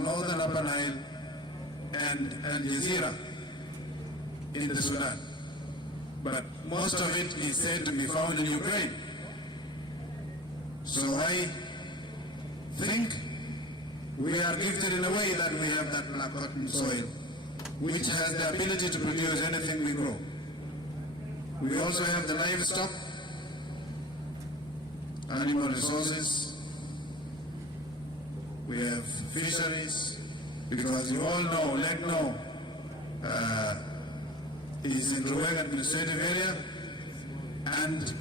northern Upper Nile and Al Jazeera in the Sudan. But most of it is said to be found in Ukraine. So I think we are gifted in a way that we have that black cotton soil, which has the ability to produce anything we grow. We also have the livestock, animal resources, we have fisheries, because you all know, Legno is in Ruweng administrative area, and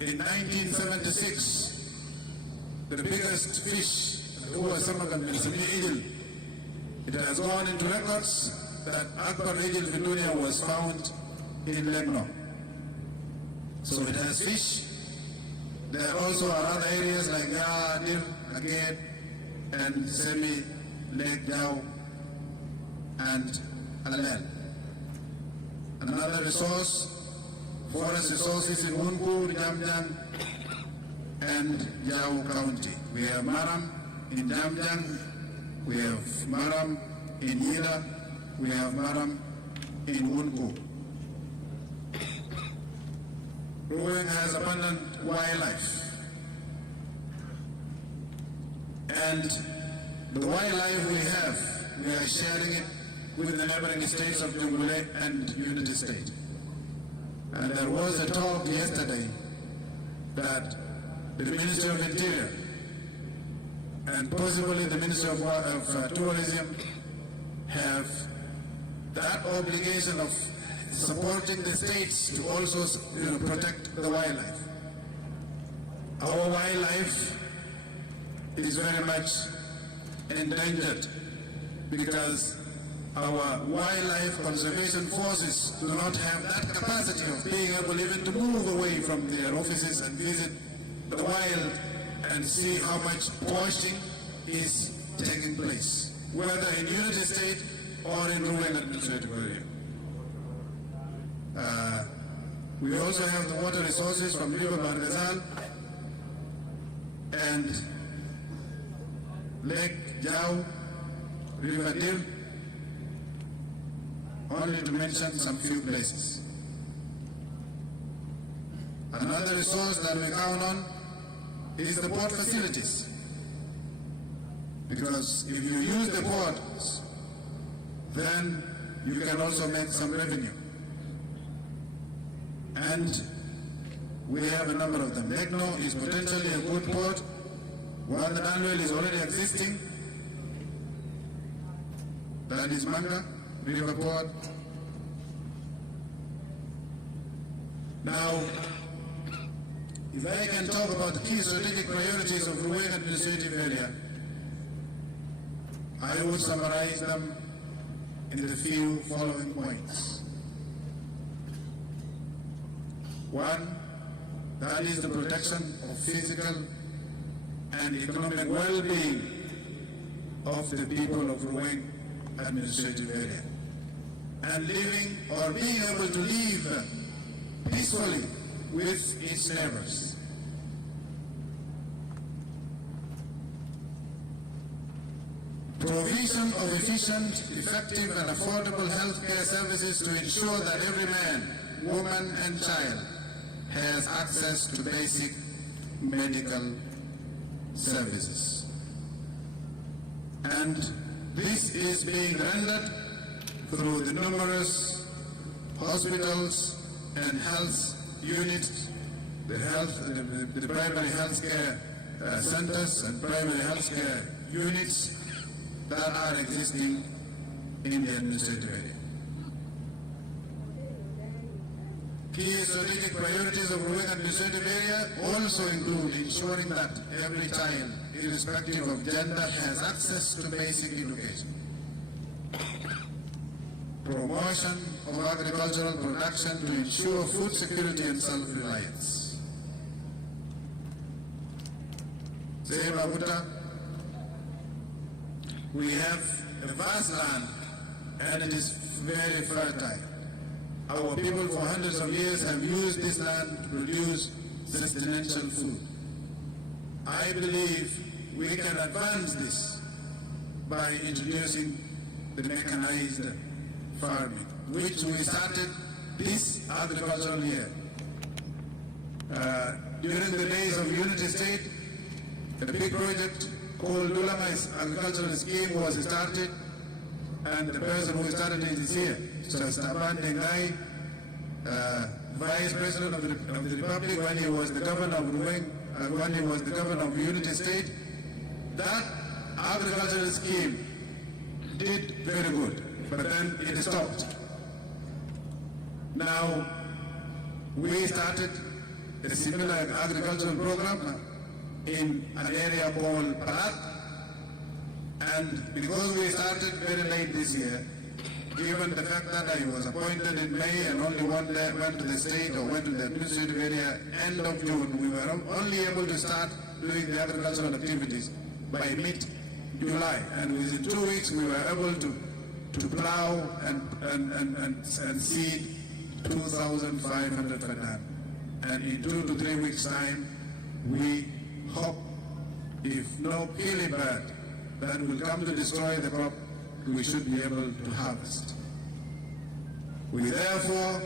in 1976, the biggest fish, it has gone into records that Akbar Ejil Vidunia was found in Legno. So it has fish. There also are other areas like Dir, Aged, and Semi, Lake Jau, and Alel. Another resource, forest resources in Unkur, Jamjang, and Jau County. We have Maram in Jamjang, we have Maram in Yila, we have Maram in Unkur. Ruweng has abundant wildlife, and the wildlife we are sharing it with the neighboring states of Jungule and Unity State. And there was a talk yesterday that the Ministry of Interior and possibly the Ministry of Tourism have that obligation of supporting the states to also protect the wildlife. Our wildlife is very much endangered because our wildlife conservation forces do not have that capacity of being able even to move away from their offices and visit the wild and see how much poaching is taking place, whether in Unity State or in Ruweng administrative area. We also have the water resources from River Bargazal and Lake Jau, River Dir, only to mention some few places. Another resource that we count on is the port facilities. Because if you use the ports, then you can also make some revenue. And we have a number of them. Legno is potentially a good port, while the Danwell is already existing. That is Manga, River Port. Now, if I can talk about the key strategic priorities of Ruweng administrative area, I would summarize them in the few following points. One, that is the protection of physical and economic well-being of the people of Ruweng administrative area, and living or being able to live peacefully with its neighbors. Provision of efficient, effective and affordable healthcare services to ensure that every man, woman and child has access to basic medical services. And this is being rendered through the numerous hospitals and health units, the primary health care centers and primary health care units that are existing in the administrative area. Key strategic priorities of Ruweng administrative area also include ensuring that every child, irrespective of gender, has access to basic education. Promotion of agricultural production to ensure food security and self-reliance. We have a vast land and it is very fertile. Our people for hundreds of years have used this land to produce substantial food. I believe we can advance this by introducing the mechanized farming, which we started this agricultural year. During the days of Unity State, a big project called Dulamai's agricultural scheme was started, and the person who started it is here, Staban Dengai, Vice President of the Republic when he was the governor of Ruweng, when he was the governor of Unity State. That agricultural scheme did very good, but then it stopped. Now, we started a similar agricultural program in an area called Parat, and because we started very late this year, given the fact that I was appointed in May and only went to the state or went to the administrative area end of June, we were only able to start doing the agricultural activities by mid-July, and within 2 weeks we were able to plow and seed 2,500 fadan. And in 2 to 3 weeks' time, we hope, if no killing bird that will come to destroy the crop, we should be able to harvest. We therefore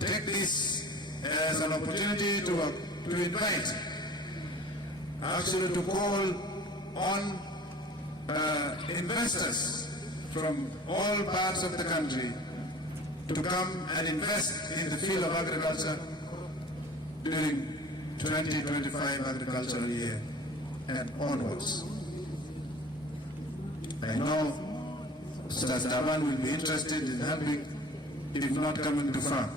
take this as an opportunity to invite, actually to call on investors from all parts of the country to come and invest in the field of agriculture during 2025 agricultural year and onwards. I know Mr. Staban will be interested in helping, if not coming to farm.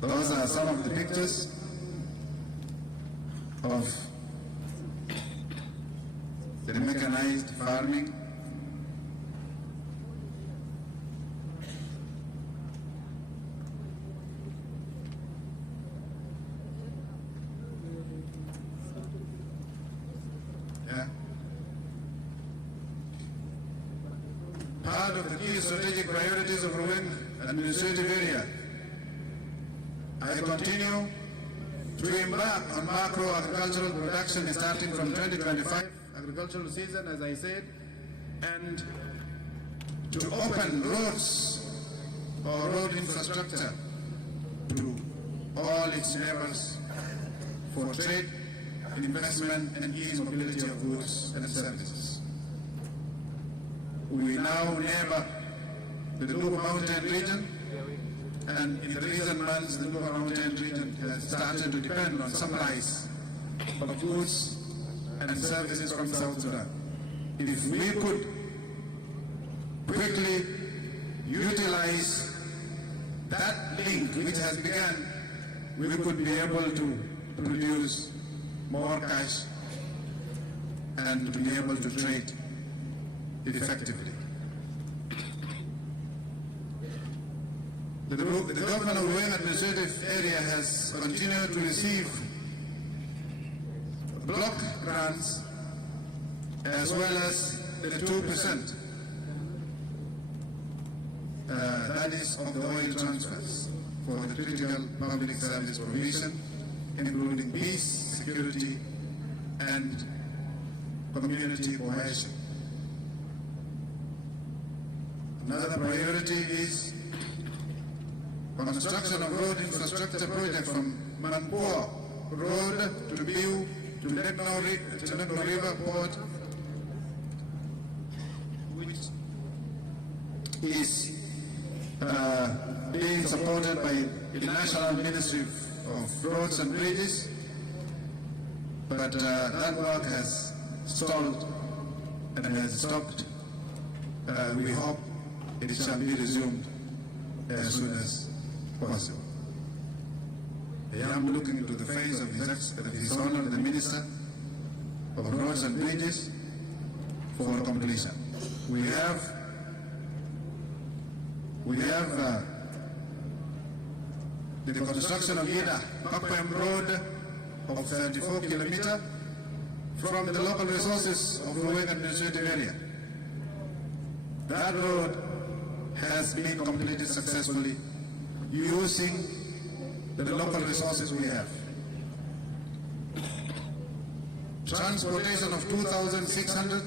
Those are some of the pictures of the mechanized farming. Part of the key strategic priorities of Ruweng administrative area, I continue to embark on macro agricultural production starting from 2025 agricultural season, as I said, and to open roads or road infrastructure to all its neighbors for trade, investment, and ease mobility of goods and services. We now neighbor the Luba Mountain region, and in the recent months the Luba Mountain region has started to depend on supplies of goods and services from South Sudan. If we could quickly utilize that link which has begun, we could be able to produce more cash and to be able to trade effectively. The government of Ruweng administrative area has continued to receive block grants as well as the 2% that is of the oil transfers for the critical public service provision, including peace, security, and community cohesion. Another priority is construction of road infrastructure project from Manpoa Road to Biu to Legno River Port, which is being supported by the National Ministry of Roads and Bridges, but that work has stalled and has stopped. We hope it shall be resumed as soon as possible. I am looking into the face of His Honor the Minister of Roads and Bridges for completion. We have the construction of Yeda Pakpam Road of 34 kilometers from the local resources of Ruweng administrative area. That road has been completed successfully using the local resources we have. Transportation of 2,600,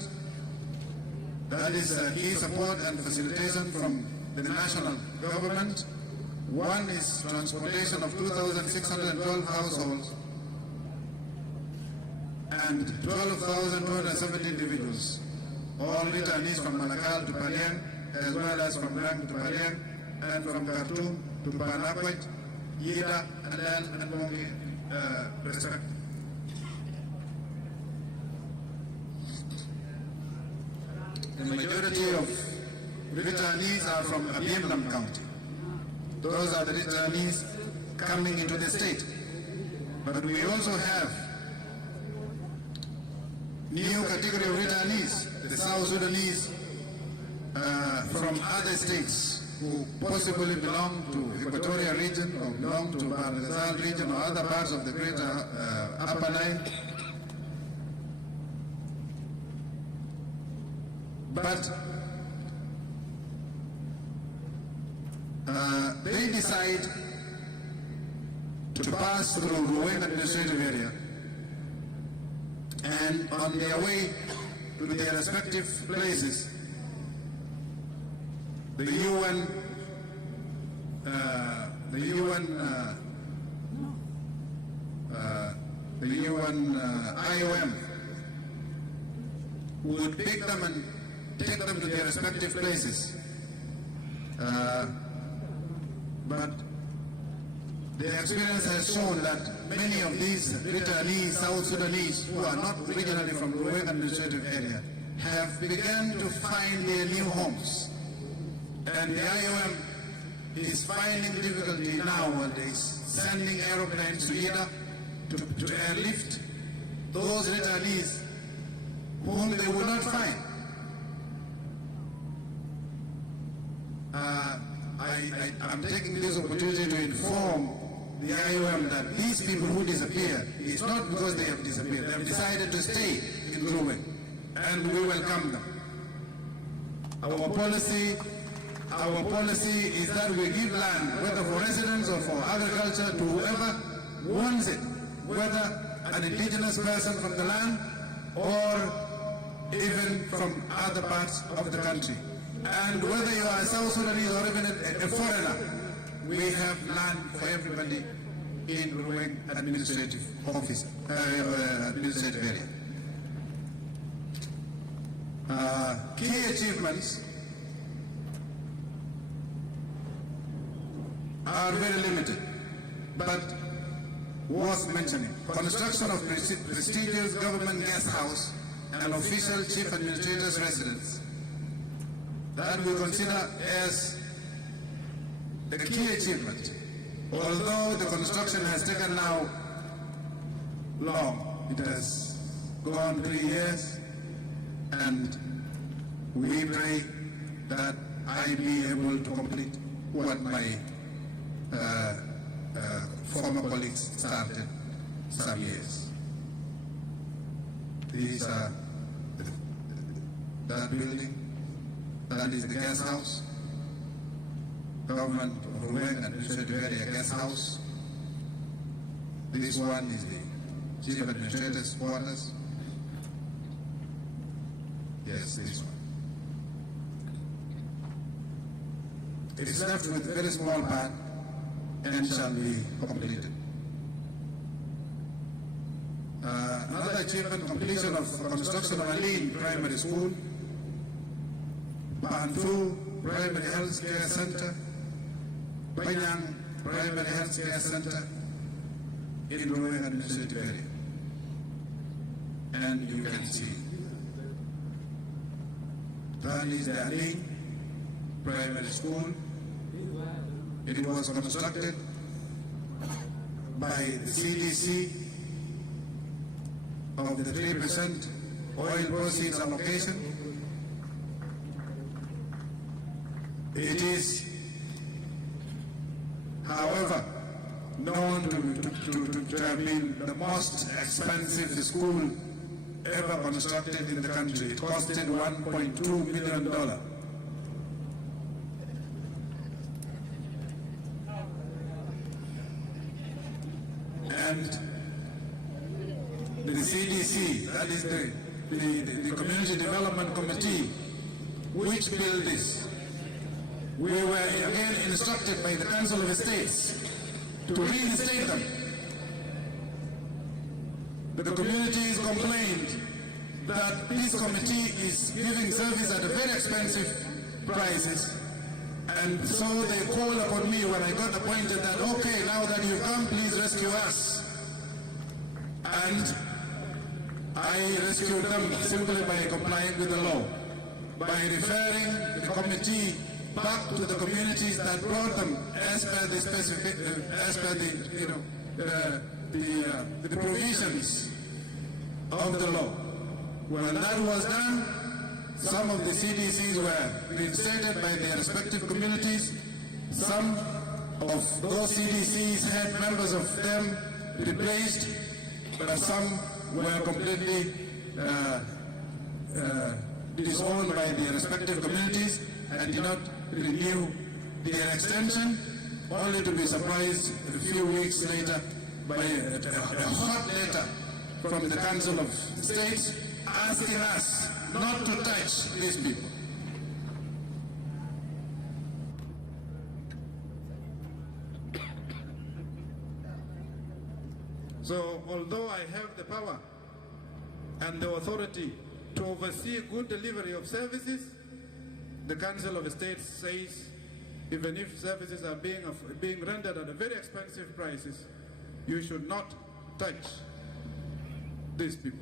that is key support and facilitation from the national government. One is transportation of 2,612 households and 12,270 individuals, all returnees from Malakal to Paliang, as well as from Rang to Paliang, and from Khartoum to Panakwet, Yida, Adel, and Bongi, respectively. The majority of returnees are from Abiemlam County. Those are the returnees coming into the state. But we also have new category of returnees, the South Sudanese from other states who possibly belong to Equatoria region or belong to Bahr el Ghazal region or other parts of the greater Upper Nile. But they decide to pass through Ruweng administrative area, and on their way to their respective places, the UN IOM would pick them and take them to their respective places. But the experience has shown that many of these returnees, South Sudanese, who are not originally from the Ruweng administrative area, have begun to find their new homes. And the IOM is finding difficulty nowadays sending aeroplanes to Ida to airlift those returnees whom they will not find. I'm taking this opportunity to inform the IOM that these people who disappear, it's not because they have disappeared. They have decided to stay in Ruweng, and we welcome them. Our policy is that we give land, whether for residents or for agriculture, to whoever wants it, whether an indigenous person from the land or even from other parts of the country. And whether you are a South Sudanese or even a foreigner, we have land for everybody in Ruweng administrative office, administrative area. Key achievements are very limited, but worth mentioning. Construction of prestigious government guest house and official chief administrator's residence. That we consider as a key achievement. Although the construction has taken now long, it has gone 3 years, and we pray that I be able to complete what my former colleagues started some years. These are that building, that is the guest house, government of Ruweng administrative area guest house. This one is the chief administrator's quarters. Yes, this one. It is left with a very small part and shall be completed. Another achievement, completion of construction of Aline Primary School, Bantu Primary Health Care Center, Panyang Primary Health Care Center in Ruweng administrative area. And you can see that is the Aline Primary School. It was constructed by the CDC of the 3% oil proceeds allocation. It is, however, known to have been the most expensive school ever constructed in the country. It costed $1.2 million. And the CDC, that is the Community Development Committee, which built this, we were again instructed by the Council of Estates to reinstate them. The communities complained that this committee is giving service at a very expensive prices, and so they called upon me when I got appointed that, okay, now that you've come, please rescue us. And I rescued them simply by complying with the law, by referring the committee back to the communities that brought them as per the specific, as per the provisions of the law. When that was done, some of the CDCs were reinstated by their respective communities. Some of those CDCs had members of them replaced, but some were completely disowned by their respective communities and did not renew their extension, only to be surprised a few weeks later by a hot letter from the Council of States asking us not to touch these people. So, although I have the power and the authority to oversee good delivery of services, the Council of States says even if services are being rendered at a very expensive prices, you should not touch these people.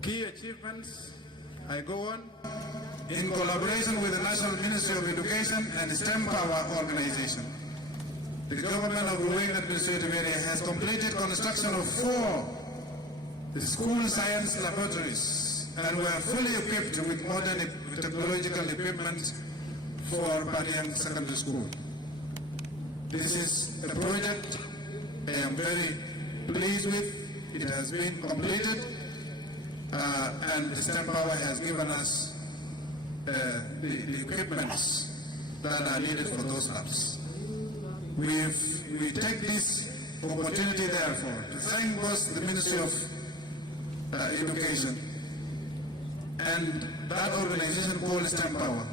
Key achievements, I go on. In collaboration with the National Ministry of Education and STEM Power Organization, the government of Ruweng Administrative Area has completed construction of 4 school science laboratories and were fully equipped with modern technological equipment for Padian Secondary School. This is a project I am very pleased with. It has been completed and the STEM Power has given us the equipments that are needed for those labs. We take this opportunity therefore to thank both the Ministry of Education and that organization called STEM Power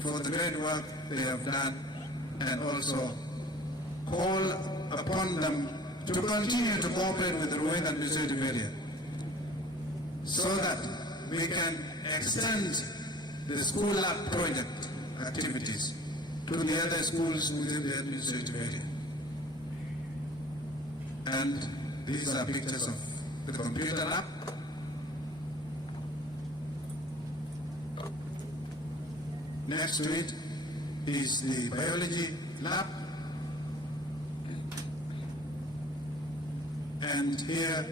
for the great work they have done, and also call upon them to continue to cooperate with the Ruweng Administrative Area so that we can extend the school lab project activities to the other schools within the administrative area. And these are pictures of the computer lab. Next to it is the biology lab. And here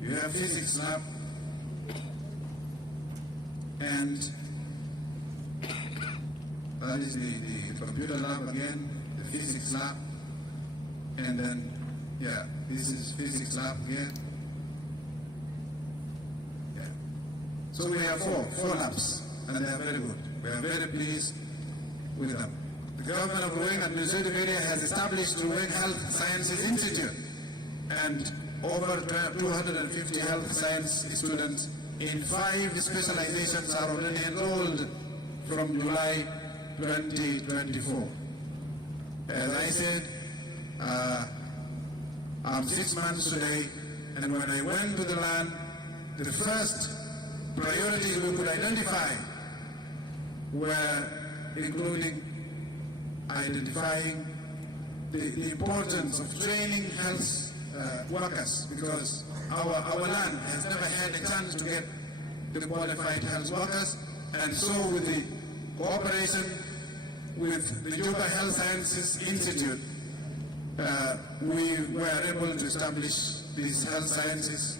you have physics lab. And that is the computer lab again, the physics lab. And then, yeah, this is physics lab again. Yeah. So we have four labs, and they are very good. We are very pleased with them. The government of Ruweng Administrative Area has established Ruweng Health Sciences Institute, and over 250 health science students in 5 specializations are already enrolled from July 2024. As I said, I'm 6 months today, and when I went to the land, the first priorities we could identify were including identifying the importance of training health workers, because our land has never had a chance to get the qualified health workers, and so with the cooperation with the Juba Health Sciences Institute, we were able to establish this Health Sciences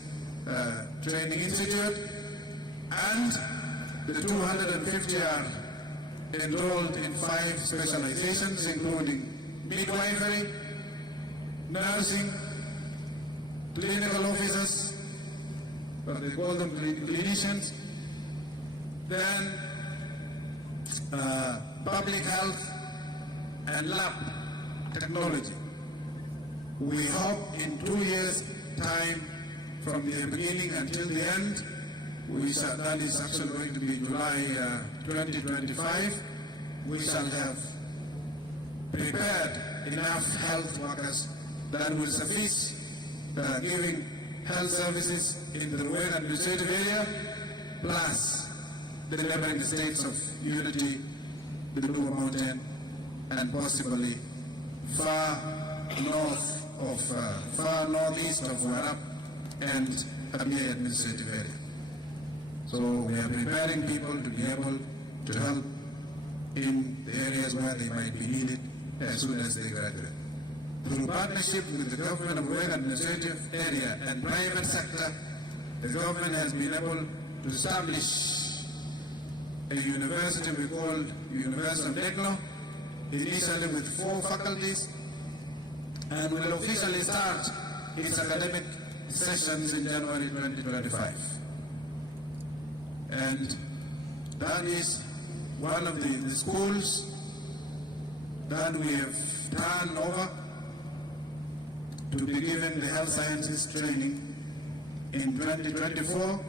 Training Institute, and the 250 are enrolled in 5 specializations, including midwifery, nursing, clinical officers, they call them clinicians, then public health and lab technology. We hope in 2 years' time, from the beginning until the end, that is actually going to be July 2025, we shall have prepared enough health workers that will suffice giving health services in the Ruwen administrative area, plus the neighboring states of Unity, the Blue Mountain, and possibly far northeast of Warab and Abyei administrative area. So we are preparing people to be able to help in the areas where they might be needed as soon as they graduate. Through partnership with the government of Ruwen administrative area and private sector, the government has been able to establish a university we call University of Tekno, initially with 4 faculties, and will officially start its academic sessions in January 2025. And that is one of the schools that we have turned over to be given the health sciences training in 2024.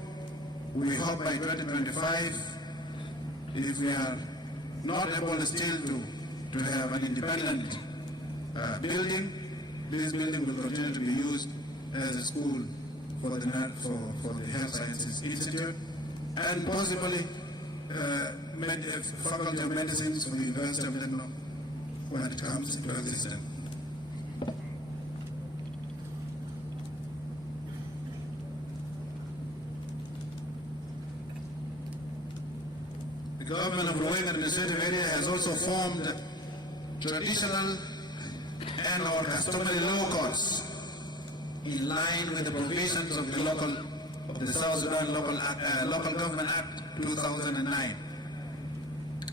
We hope by 2025, if we are not able still to have an independent building, this building will continue to be used as a school for the Health Sciences Institute, and possibly Faculty of Medicine from the University of Lebanon when it comes to existence. The government of Ruwen administrative area has also formed traditional and/or customary law courts in line with the provisions of the South Sudan Local Government Act 2009,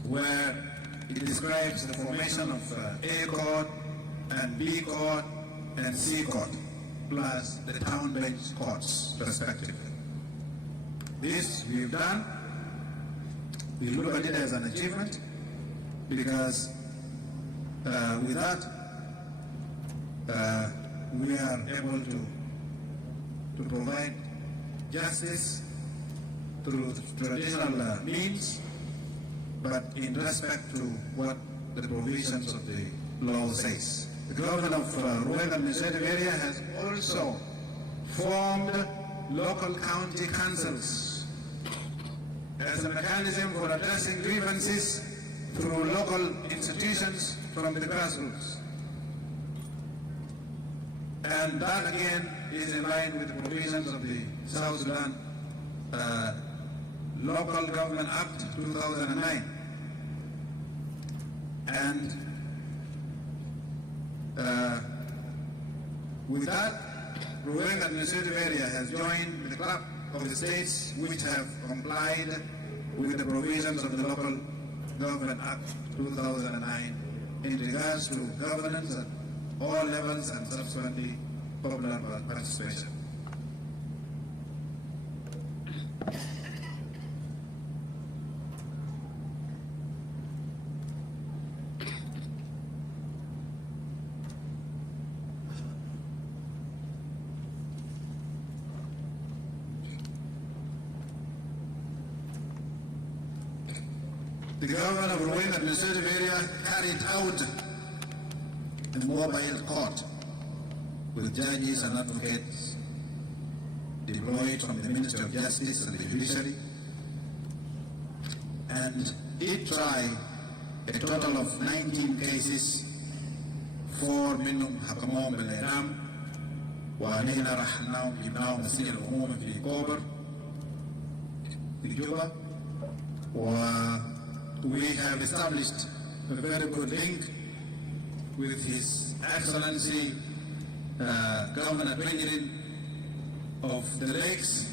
where it describes the formation of A court and B court and C court, plus the town bench courts, respectively. This we've done. We look at it as an achievement because with that we are able to provide justice through traditional means, but in respect to what the provisions of the law says. The government of Ruwen administrative area has also formed local county councils as a mechanism for addressing grievances through local institutions from the grassroots. And that again is in line with the provisions of the South Sudan Local Government Act 2009. And with that, Ruwen administrative area has joined the club of the states which have complied with the provisions of the Local Government Act 2009 in regards to governance at all levels and subsequently popular participation. The government of Ruwen administrative area carried out a mobile court with judges and advocates deployed from the Ministry of Justice and the Judiciary, and it tried a total of 19 cases for منهم حكموهم بالإعدام وعلينا رحلناهم جبناهم السجن العمومي في كوبر في جوبا. We have established a very good link with His Excellency Governor President of the Lakes,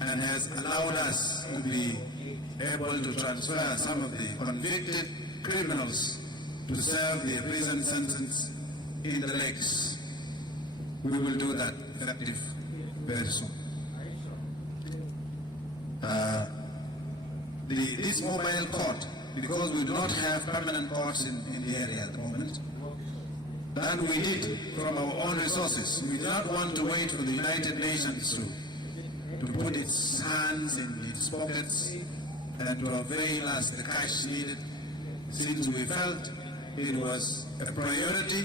and has allowed us to be able to transfer some of the convicted criminals to serve their prison sentence in the Lakes. We will do that effective very soon. This mobile court, because we do not have permanent courts in the area at the moment, That we did from our own resources. We do not want to wait for the United Nations to put its hands in its pockets and to avail us the cash needed, since we felt it was a priority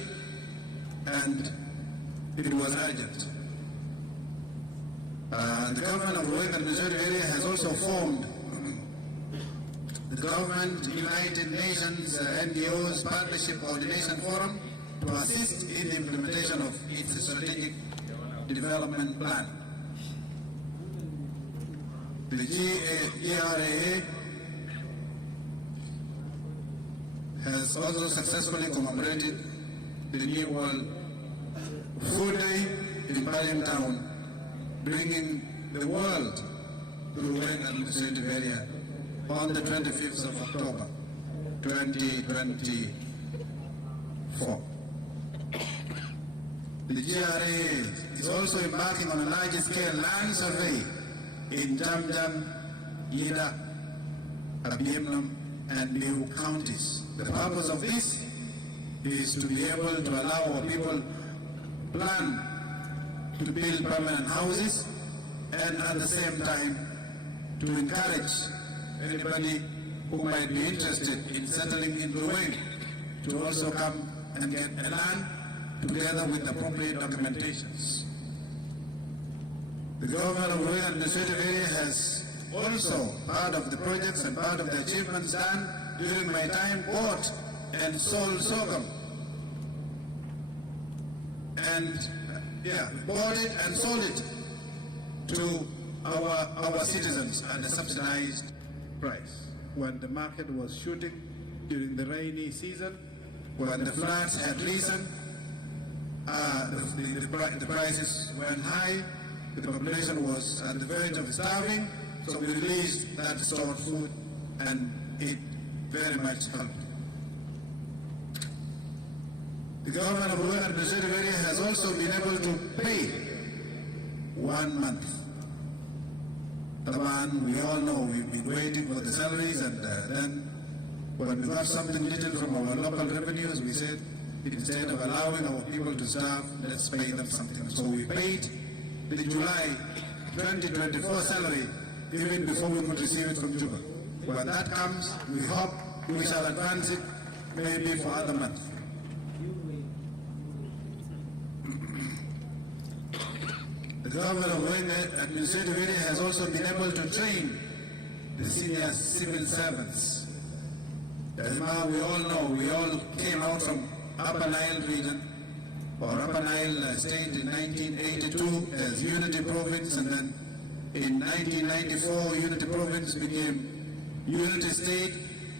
and it was urgent. The government of the Western Administrative Area has also formed the Government United Nations NGOs Partnership Coordination Forum to assist in the implementation of its strategic development plan. The GRAA has also successfully commemorated the New World Food Day in Town, bringing the world to the Western Administrative Area on the 25th of October, 2024. The GRA is also embarking on a large-scale land survey in Jamjam, Yida, Abiemnum, and Liu counties. The purpose of this is to be able to allow our people plan to build permanent houses, and at the same time to encourage anybody who might be interested in settling in Ruweng to also come and get a land together with appropriate documentations. The government of Ruweng Administrative Area has also, part of the projects and part of the achievements done during my time, bought and sold sorghum. And bought it and sold it to our citizens at a subsidized price. When the market was shooting during the rainy season, when the floods had risen, the prices went high, the population was at the verge of starving, so we released that stored food and it very much helped. The government of the Western Administrative Area has also been able to pay 1 month. Taban, we all know we've been waiting for the salaries, and then when we got something little from our local revenues, we said, instead of allowing our people to starve, let's pay them something. So we paid the July 2024 salary even before we could receive it from Juba. When that comes, we hope we shall advance it maybe for other months. The government of Western Administrative Area has also been able to train the senior civil servants. As now we all know, we all came out from Upper Nile region or Upper Nile state in 1982 as Unity Province, and then in 1994 Unity Province became Unity State,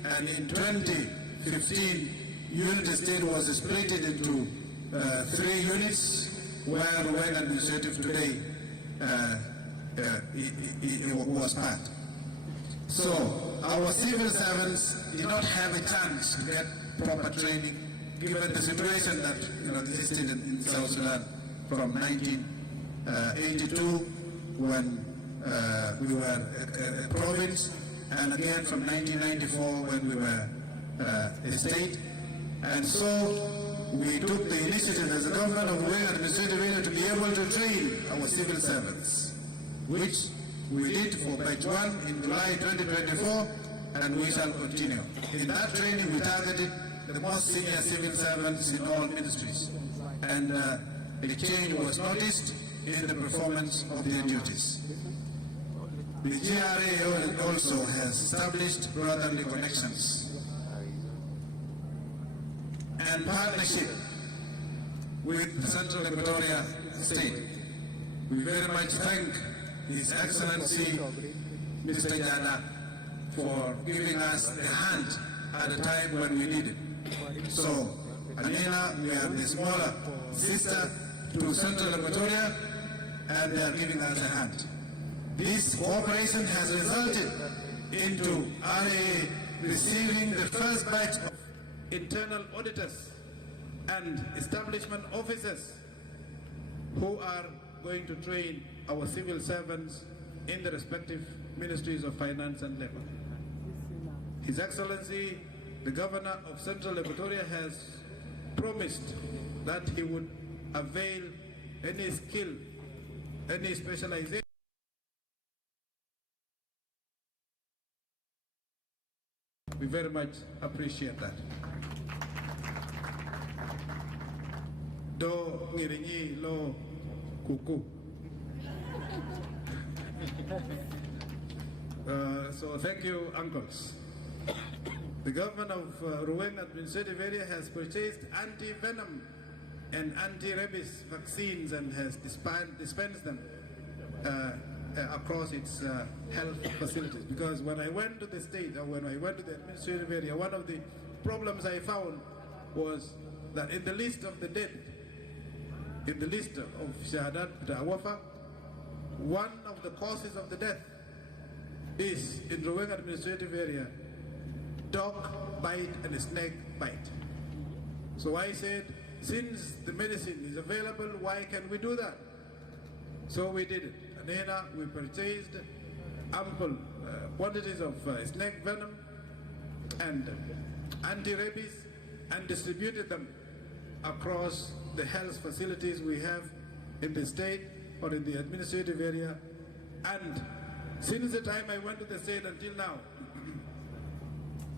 and in 2015 Unity State was split into 3 units, where the Western Administrative today was part. So our civil servants did not have a chance to get proper training, given the situation that existed in South Sudan from 1982 when we were a province, and again from 1994 when we were a state. And so we took the initiative as a government of the Western Administrative Area to be able to train our civil servants, which we did for batch 1 in July 2024, and we shall continue. In that training, we targeted the most senior civil servants in all ministries, and a change was noticed in the performance of their duties. The GRA also has established brotherly connections and partnership with the Central Equatoria State. We very much thank His Excellency Mr. Jadala for giving us a hand at a time when we need it. So, Anina, we are the smaller sister to Central Equatoria, and they are giving us a hand. This cooperation has resulted into R-ARCSS receiving the first batch of internal auditors and establishment officers who are going to train our civil servants in the respective ministries of finance and labor. His Excellency, the Governor of Central Equatoria, has promised that he would avail any skill, any specialization. We very much appreciate that. Do ngiringi lo kuku. So thank you, uncles. The government of Ruweng administrative area has purchased anti-venom and anti-rabies vaccines and has dispensed them across its health facilities. Because when I went to the state, or when I went to the administrative area, one of the problems I found was that in the list of the dead, in the list of Shahadat Awafa, one of the causes of the death is in Ruweng administrative area, dog bite and snake bite. So I said, since the medicine is available, why can we do that? So we did it. And then we purchased ample quantities of snake venom and anti-rabies and distributed them across the health facilities we have in the state or in the administrative area. And since the time I went to the state until now,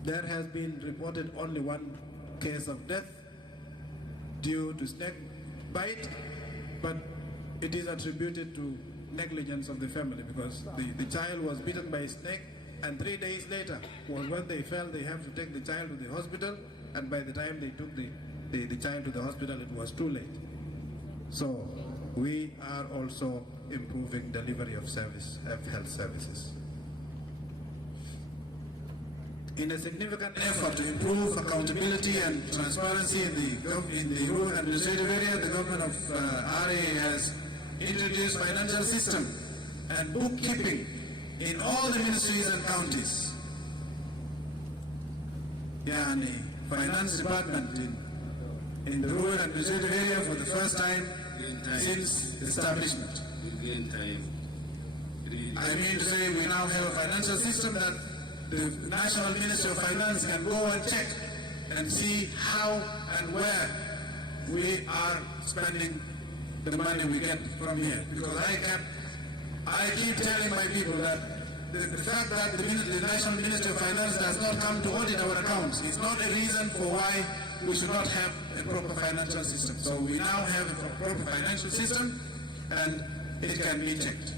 there has been reported only one case of death due to snake bite, but it is attributed to negligence of the family because the child was bitten by a snake, and 3 days later was when they felt they have to take the child to the hospital, and by the time they took the child to the hospital, it was too late. So we are also improving delivery of health services. In a significant effort to improve accountability and transparency in the rural administrative area, the government of RA has introduced financial system and bookkeeping in all the ministries and counties. Yani, finance department in the rural administrative area for the first time since establishment. I mean to say we now have a financial system that the National Ministry of Finance can go and check and see how and where we are spending the money we get from here. Because I keep telling my people that the fact that the National Ministry of Finance does not come to audit our accounts is not a reason for why we should not have a proper financial system. So we now have a proper financial system and it can be checked.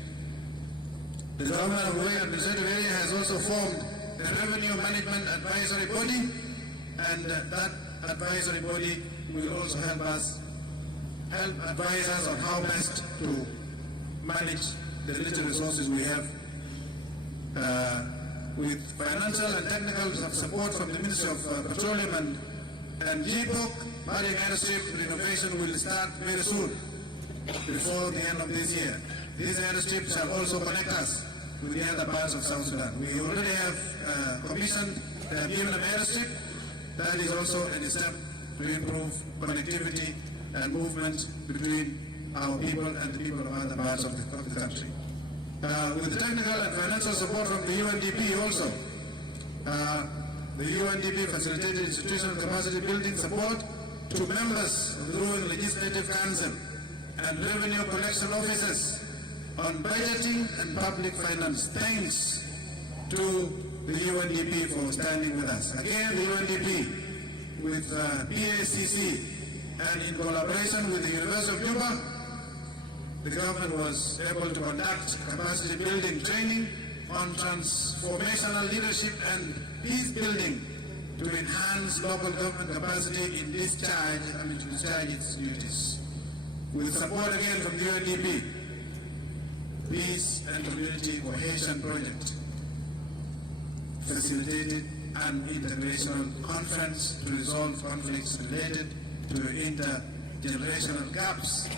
The government of Ruweng administrative area has also formed a revenue management advisory body, and that advisory body will also help advise us on how best to manage the little resources we have. With financial and technical support from the Ministry of Petroleum and GPOC, Baring airstrip renovation will start very soon, before the end of this year. These airstrips shall also connect us with the other parts of South Sudan. We already have commissioned, given an airstrip. That is also a step to improve connectivity and movement between our people and the people of other parts of the country. With technical and financial support from the UNDP also, the UNDP facilitated institutional capacity building support to members of the Rural Legislative Council and revenue collection officers on budgeting and public finance. Thanks to the UNDP for standing with us. Again, the UNDP with PACC and in collaboration with the University of Juba, the government was able to conduct capacity building training on transformational leadership and peace building to enhance local government capacity in to discharge its duties. With support again from the UNDP, Peace and Community Cohesion Project facilitated an intergenerational conference to resolve conflicts related to intergenerational gaps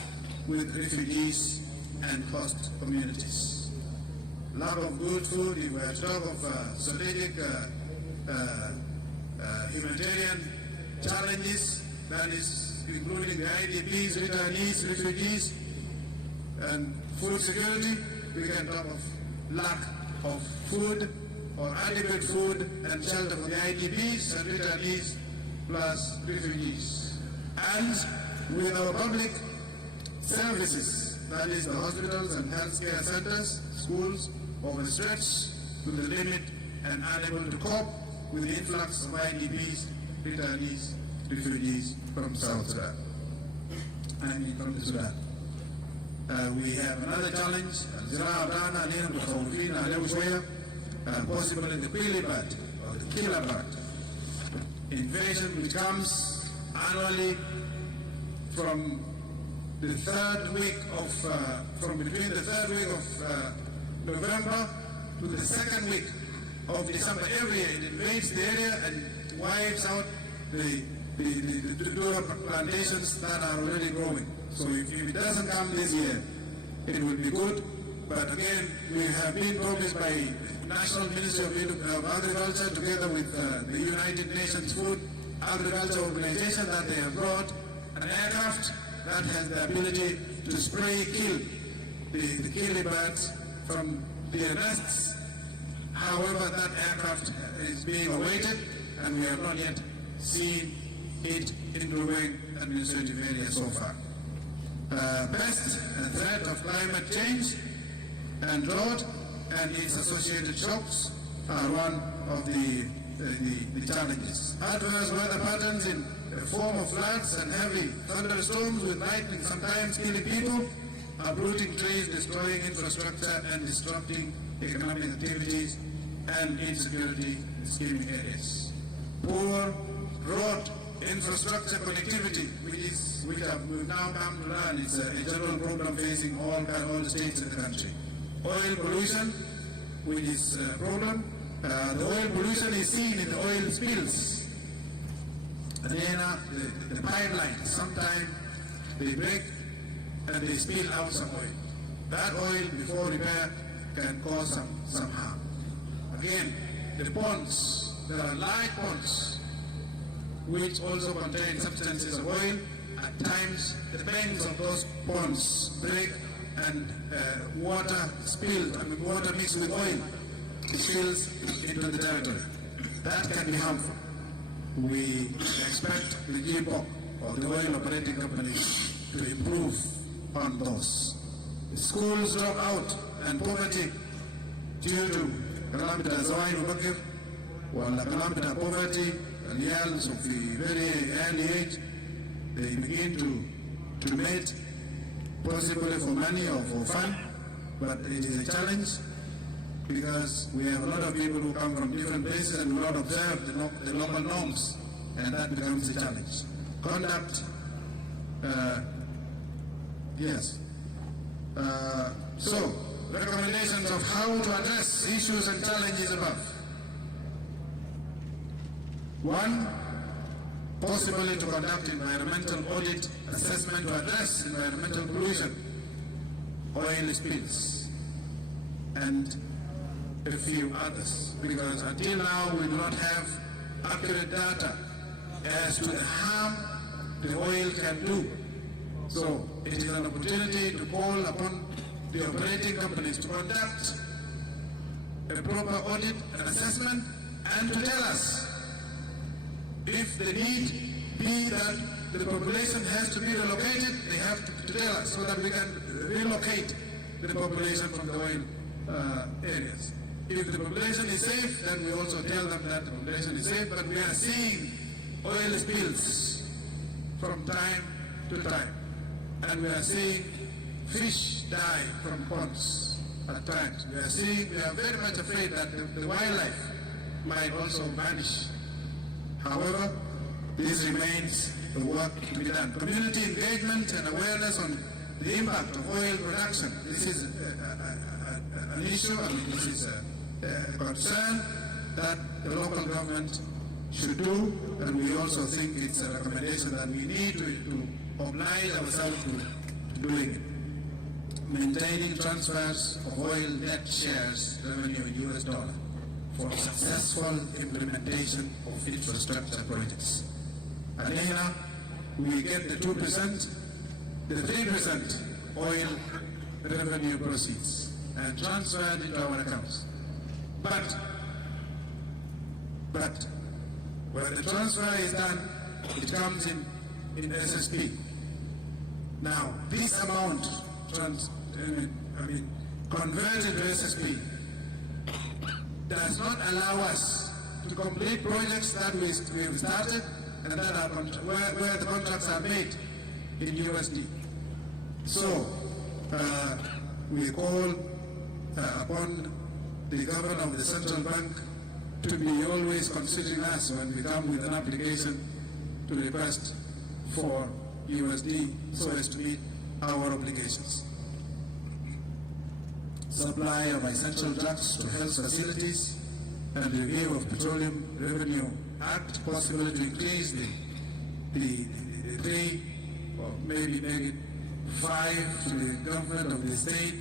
with refugees and host communities. A lot of good food. If we are talking of strategic humanitarian challenges, that is including the IDPs, returnees, refugees, and food security, we can talk of lack of food or adequate food and shelter for the IDPs and returnees plus refugees. And with our public services, that is the hospitals and healthcare centers, schools, overstretched to the limit and unable to cope with the influx of IDPs, returnees, refugees from South Sudan. From the Sudan. We have another challenge, possibly the quillibird or the killer bird. Invasion which comes annually from the third week of, from between the third week of November to the second week of December. Every year it invades the area and wipes out the plantations that are already growing. So if it doesn't come this year, it will be good. But again, we have been promised by National Ministry of Agriculture together with the United Nations Food Agriculture Organization that they have brought an aircraft that has the ability to spray kill the killing-birds from their nests. However, that aircraft is being awaited and we have not yet seen it in Ruweng administrative area so far. Pest and threat of climate change and drought and its associated shocks are one of the challenges. Adverse weather patterns in the form of floods and heavy thunderstorms with lightning sometimes killing people, uprooting trees, destroying infrastructure and disrupting economic activities and insecurity in scheming areas. Poor road infrastructure connectivity, which we've now come to learn is a general problem facing all states in the country. Oil pollution, which is a problem. The oil pollution is seen in the oil spills. The pipelines, sometimes they break and they spill out some oil. That oil, before repair, can cause some harm. Again, the ponds, there are light ponds which also contain substances of oil. At times, the banks of those ponds break and water spilled, water mixed with oil spills into the territory. That can be harmful. We expect the GPOC or the oil operating companies to improve on those. Schools drop out and poverty due to calamity Zawai Mubakir, calamity poverty, and yells of the very early age, they begin to mate, possibly for money or for fun, but it is a challenge because we have a lot of people who come from different places and do not observe the local norms, and that becomes a challenge. Conduct, yes. So, recommendations of how to address issues and challenges above. One, possibly to conduct environmental audit assessment to address environmental pollution, oil spills, and a few others. Because until now we do not have accurate data as to the harm the oil can do. So it is an opportunity to call upon the operating companies to conduct a proper audit and assessment and to tell us if the need be that the population has to be relocated, they have to tell us so that we can relocate the population from the oil areas. If the population is safe, then we also tell them that the population is safe, but we are seeing oil spills from time to time. And we are seeing fish die from ponds at times. We are very much afraid that the wildlife might also vanish. However, this remains the work to be done. Community engagement and awareness on the impact of oil production. This is an issue, and this is a concern that the local government should do, and we also think it's a recommendation that we need to oblige ourselves to doing it. Maintaining transfers of oil net shares revenue in US dollar for successful implementation of infrastructure projects. And here we get the 2%, the 3% oil revenue proceeds and transferred into our accounts. But when the transfer is done, it comes in SSP. Now, this amount, converted to SSP, does not allow us to complete projects that we have started and that are where the contracts are made in USD. So, we call upon the governor of the central bank to be always considering us when we come with an application to request for USD so as to meet our obligations. Supply of essential drugs to health facilities and review of Petroleum Revenue Act, possible to increase the 3 or maybe 5 to the government of the state,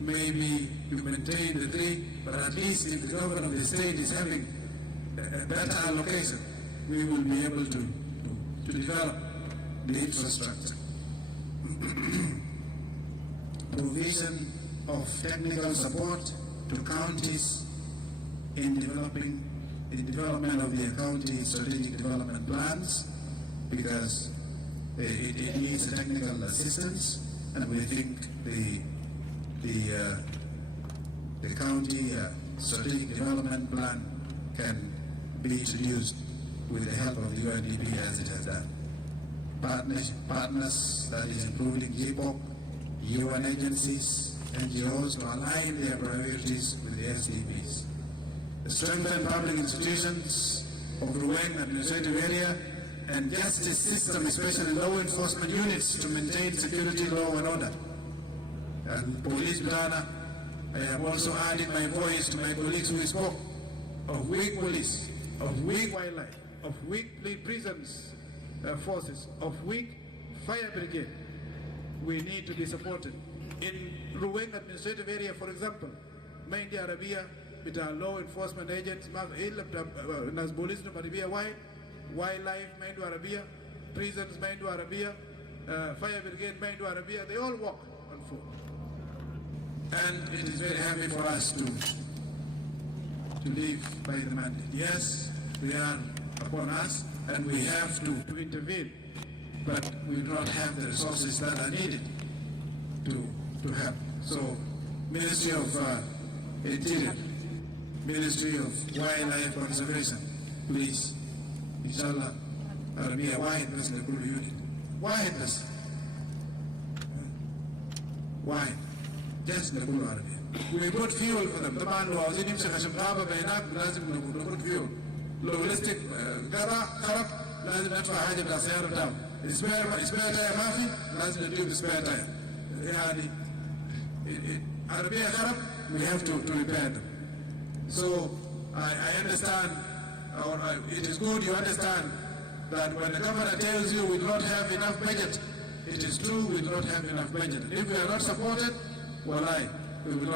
maybe to maintain the 3, but at least if the government of the state is having a better allocation, we will be able to develop the infrastructure. Provision of technical support to counties in the development of their county strategic development plans, because it needs technical assistance, and we think the county strategic development plan can be introduced with the help of the UNDP as it has done. Partners, that is including GPOC, UN agencies, NGOs, to align their priorities with the SDPs. Strengthen public institutions of Ruweng administrative area and justice system, especially law enforcement units, to maintain security, law and order. And police Brana, I have also added my voice to my colleagues who spoke of weak police, of weak wildlife, of weak prisons forces, of weak fire brigade. We need to be supported. In Ruweng administrative area, for example, Maindi Arabia, with our law enforcement agents, Nas police no Arabia wildlife, Maindu Arabia, prisons, Maindu Arabia, fire brigade, Maindu Arabia, they all walk on foot. And it is very happy for us to live by the mandate. Yes, we are upon us and we have to intervene, but we do not have the resources that are needed to help. So, Ministry of Interior, Ministry of Wildlife Conservation, please, inshallah, Arabia, wide bus the Kulu unit. Wide bus. Why? Just the Kulu Arabia. We put fuel for them. Taban lo azim shakasham gaba bainat lazim put fuel. Logistic gaba kharab lazim nadfa haja bil sayara down. Spare tire mafi lazim nadiu spare tire. Yani Arabia kharab, we have to repair them. So I understand, or it is good you understand that when the governor tells you we do not have enough budget, it is true we do not have enough budget. If we are not supported, wallahi, we will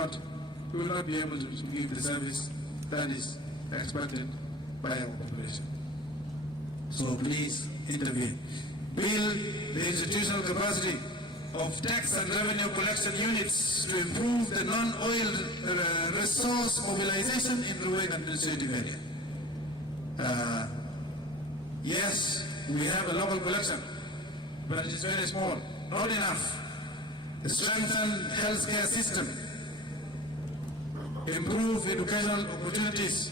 not be able to give the service that is expected by our population. So please intervene. Build the institutional capacity of tax and revenue collection units to improve the non-oil resource mobilization in Ruweng administrative area. Yes, we have a local collection, but it is very small, not enough. Strengthen healthcare system, improve educational opportunities,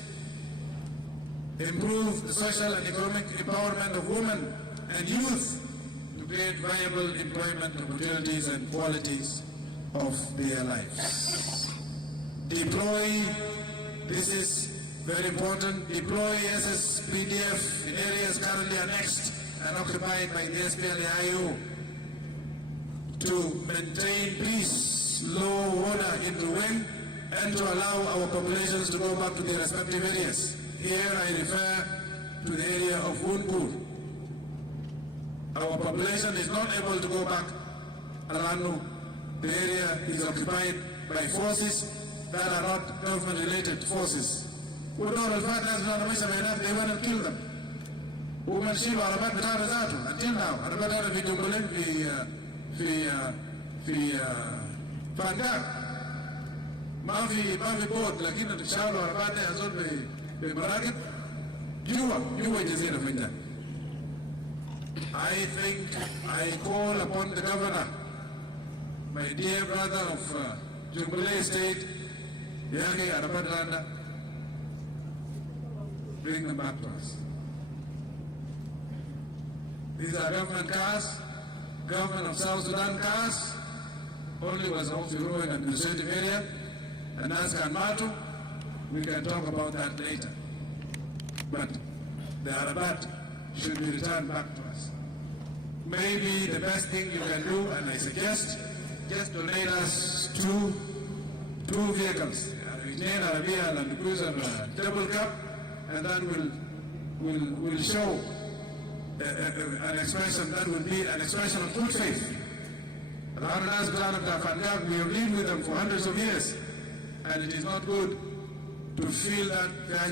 improve the social and economic empowerment of women and youth to create viable employment opportunities and qualities of their lives. Deploy, this is very important, deploy SSPDF in areas currently annexed and occupied by the SPLA-IU to maintain peace, law, order in Ruweng, and to allow our populations to go back to their respective areas. Here I refer to the area of Wunkur. Our population is not able to go back. Alanu, the area is occupied by forces that are not government-related forces. They went and killed them. Women Shiva Arabat Batarazatu until now. Arabat had a video في فانجاك ما في بوت لكن الشارع عربات يحصل بمراكب جوا الجزيرة فانجاك. I think I call upon the governor, my dear brother of Jubilee State, Yaki Arabadrana, bring them back to us. These are government cars, government of South Sudan cars, only was off the ruling administrative area, and as Kanmatu, we can talk about that later. But the Arabat should be returned back to us. Maybe the best thing you can do, and I suggest, just donate us two vehicles, Arabia and Cruiser double cup, and then we'll show an expression that will be an expression of good faith. We have lived with them for hundreds of years, and it is not good to feel that that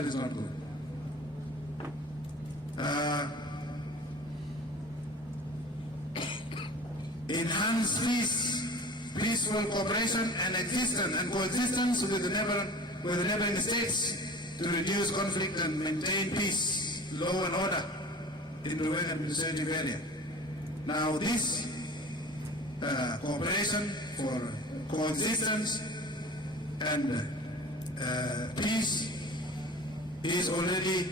is not good. Enhance peace, peaceful cooperation and existence and coexistence with the neighboring states to reduce conflict and maintain peace, law and order in the Ruling administrative area. Now this cooperation for coexistence and peace is already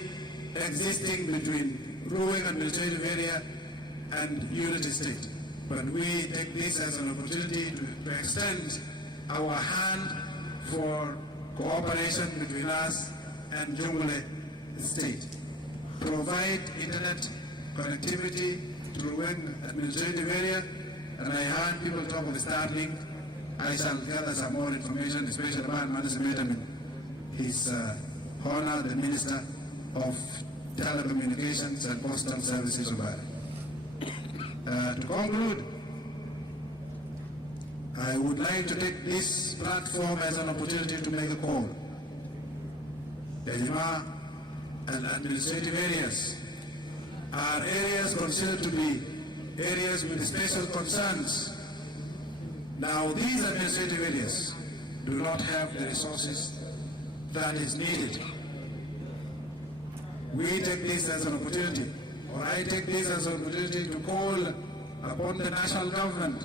existing between ruling administrative area and unity state. But we take this as an opportunity to extend our hand for cooperation between us and Jubilee State. Provide internet connectivity to ruling administrative area, and I heard people talk of Starlink. I shall gather some more information, especially about His Honor, the Minister of Telecommunications and Postal Services. To conclude, I would like to take this platform as an opportunity to make a call. The administrative areas are areas considered to be areas with special concerns. Now, these administrative areas do not have the resources that is needed. We take this as an opportunity, or I take this as an opportunity to call upon the national government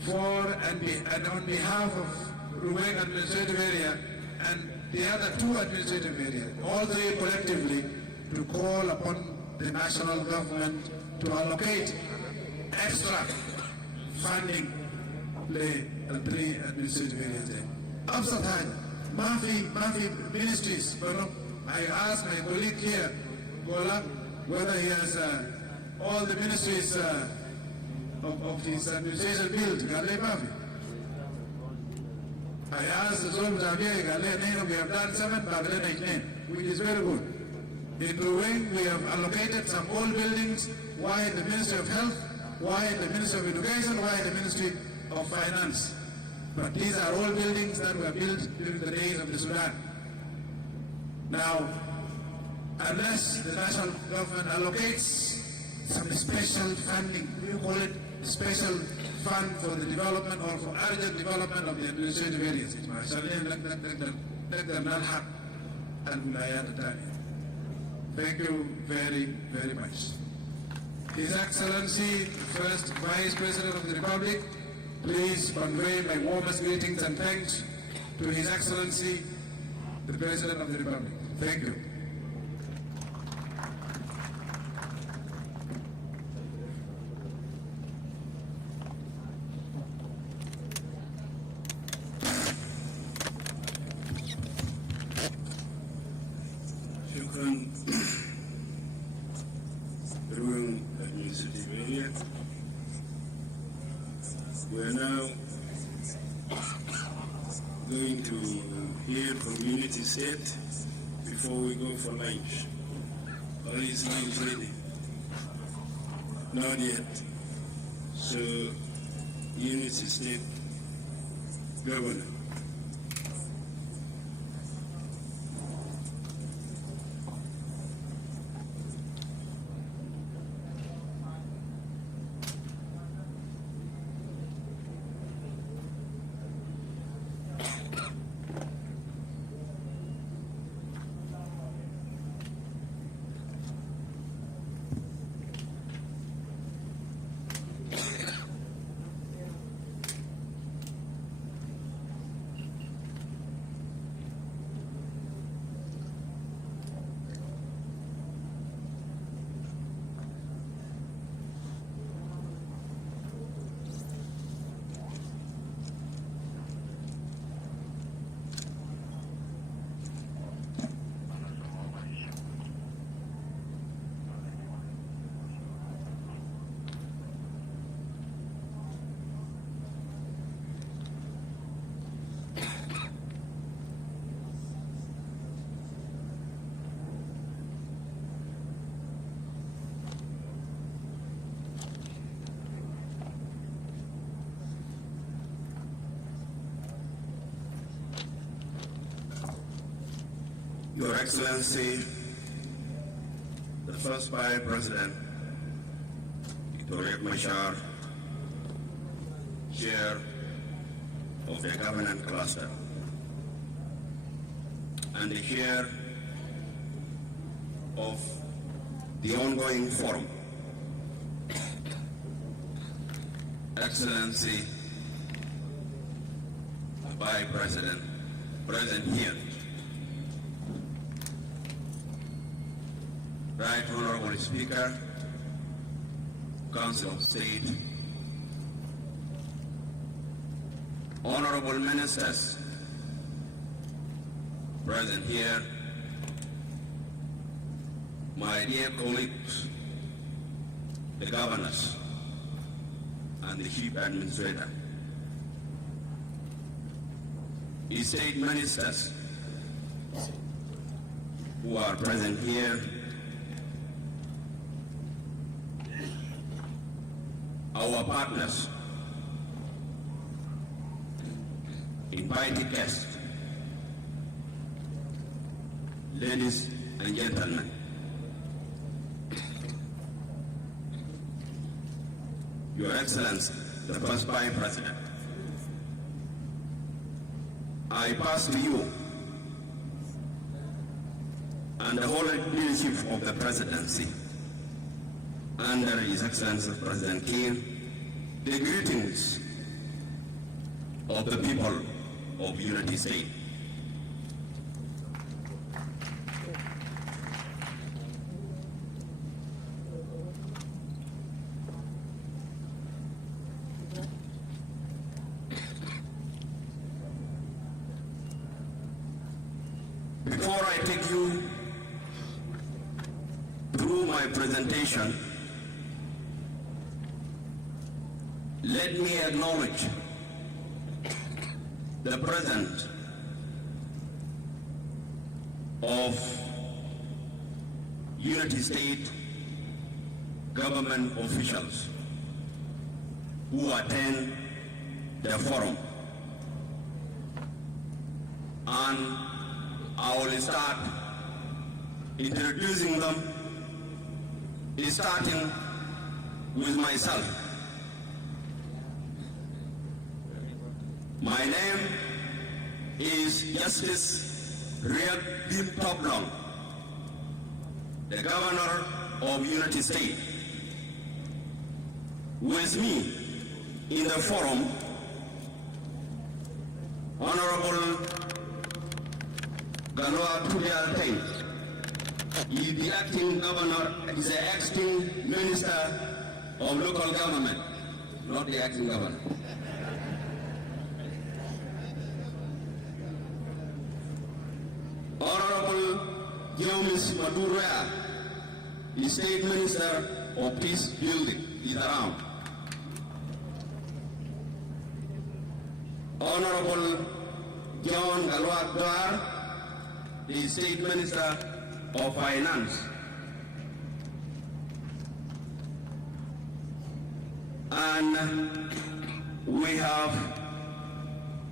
for and on behalf of Ruweng administrative area and the other two administrative areas, all three collectively, to call upon the national government to allocate extra funding the three administrative areas there. Upside, Mafi ministries, I asked my colleague here, Gola, whether he has all the ministries of his administration built. I asked the Zom Javier, we have done 7, which is very good. In Ruweng, we have allocated some old buildings. Why in the Ministry of Health? Why in the Ministry of Education? Why in the Ministry of Finance? But these are all buildings that were built during the days of the Sudan. Now, unless the national government allocates some special funding, you call it special fund for the development or for urgent development of the administrative areas. Thank you very, very much. His Excellency, First Vice President of the Republic, please convey my warmest greetings and thanks to His Excellency, the President of the Republic. Thank you. We're now going to hear from Unity State before we go for lunch. Or is lunch ready? Not yet. So, Unity State Governor. Excellency, the first Vice President, Dr. Mashar, Chair of the Governance Cluster, and the Chair of the ongoing forum, Excellency, the Vice President, present here, Right Honourable Speaker, Council of State, Honourable Ministers, present here, my dear colleagues, the governors, and the Chief Administrator, State Ministers who are present here, our partners, invited guests, ladies and gentlemen, Your Excellency, the First Vice President, I pass to you and the whole leadership of the Presidency, under His Excellency President Kiir, the greetings of the people of Unity State. Before I take you through my presentation, let me acknowledge the presence of Unity State government officials who attend the forum. And I will start introducing them, starting with myself. My name is Justice Riek Dim Toblong, the Governor of Unity State. With me in the forum, Honorable Galwa Tulial, is the acting governor, is the acting minister of local government, not the acting governor. Honorable James Madura, the State Minister of Peace Building, is around. Honorable John Galwak Dar, the State Minister of Finance. And we have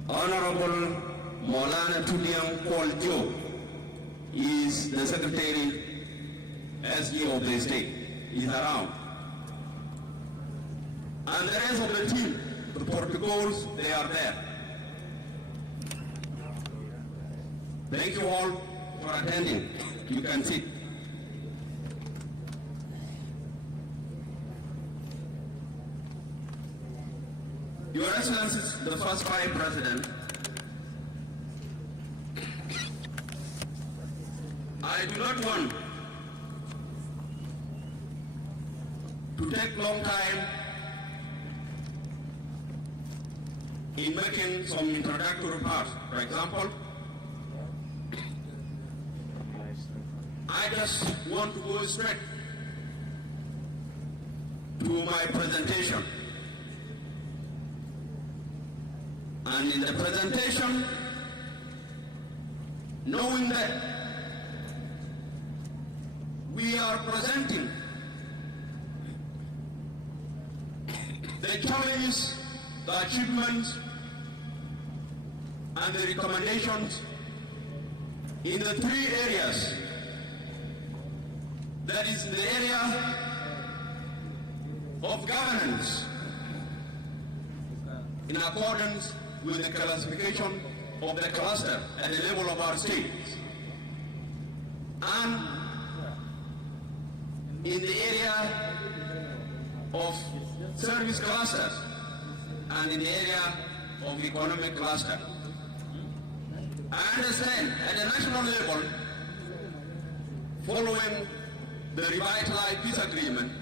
Honorable Maulana Tuliam Paul Joe, is the Secretary SG of the state, is around. And the rest of the team, the protocols, they are there. Thank you all for attending. You can sit. Your Excellencies, the First Vice President, I do not want to take long time in making some introductory parts. For example, I just want to go straight to my presentation. And in the presentation, knowing that we are presenting the challenges, the achievements, and the recommendations in the three areas. That is the area of governance, in accordance with the classification of the cluster at the level of our states, and in the area of service clusters, and in the area of economic cluster. I understand at the national level, following the revitalized peace agreement,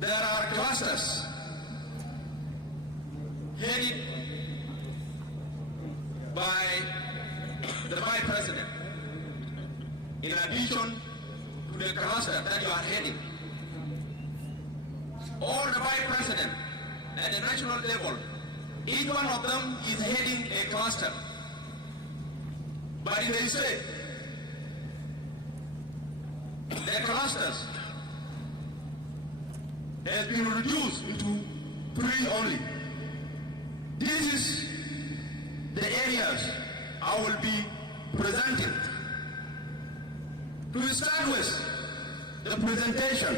there are clusters headed by the Vice President, in addition to the cluster that you are heading. All the Vice President at the national level, each one of them is heading a cluster. But in the state, the clusters has been reduced into 3 only. This is the areas I will be presenting. To start with the presentation,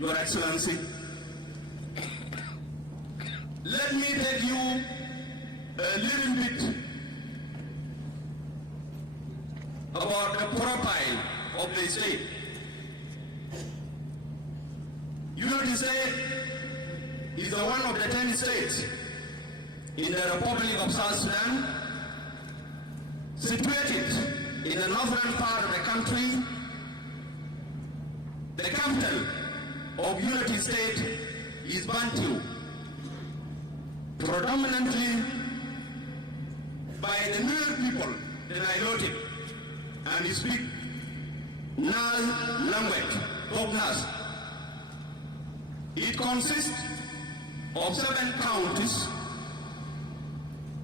Your Excellency, let me take you a little bit about the profile of the state. United States is one of the 10 states in the Republic of South Sudan, situated in the northern part of the country. The capital of United States is Bantu, predominantly by the Nuer people, the Nilotic, and they speak Nal language, Tognas. It consists of 7 counties: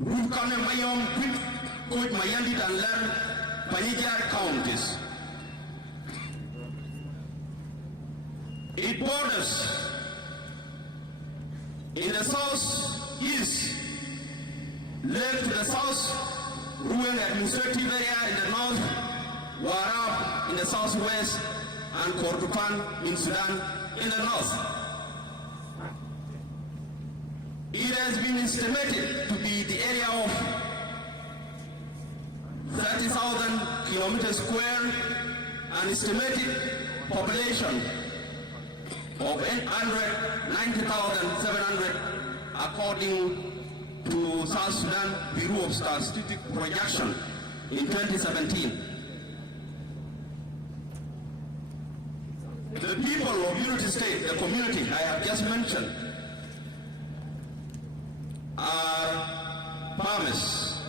Rukane, Mayom, Kwit, Mayardit, and Ler, Panjjar counties. It borders in the southeast, led to the south, Ruang administrative area in the north, Warab in the southwest, and Kordofan in Sudan in the north. It has been estimated to be the area of 30,000 kilometers square, and estimated population of 890,700 according to South Sudan Bureau of Statistics projection in 2017. The people of Unity State, the community I have just mentioned, are farmers.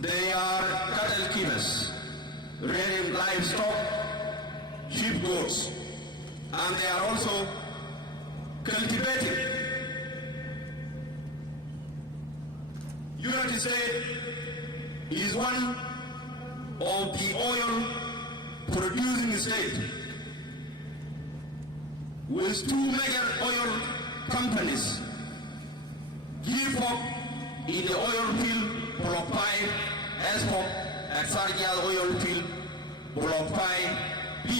They are cattle keepers, rearing livestock, sheep, goats, and they are also cultivating. United States is one of the oil producing states, with 2 major oil companies, GFOC in the oil field, Block 5, SFOC at Sargia oil field, Block 5B.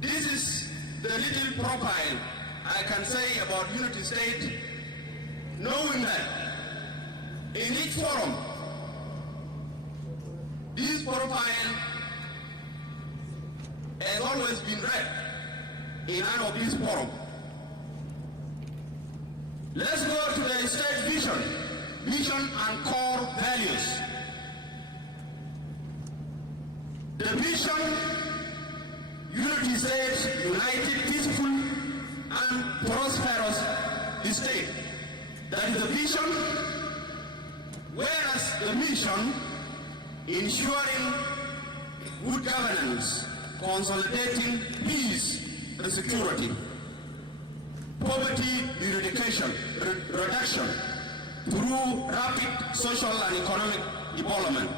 This is the little profile I can say about Unity State, knowing that in each forum, this profile has always been read in one of these forums. Let's go to the state vision and core values. The vision: Unity States, united, peaceful, and prosperous state. That is the vision. Whereas the mission: ensuring good governance, consolidating peace and security, poverty eradication, reduction through rapid social and economic development.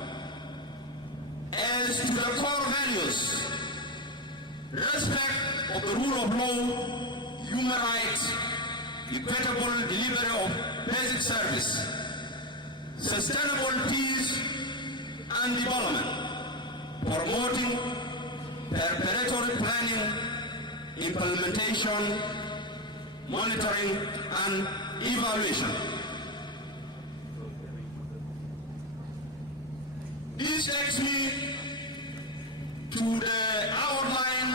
As to the core values: respect of the rule of law, human rights, equitable delivery of basic service, sustainable peace and development, promoting preparatory planning, implementation, monitoring and evaluation. This takes me to the outline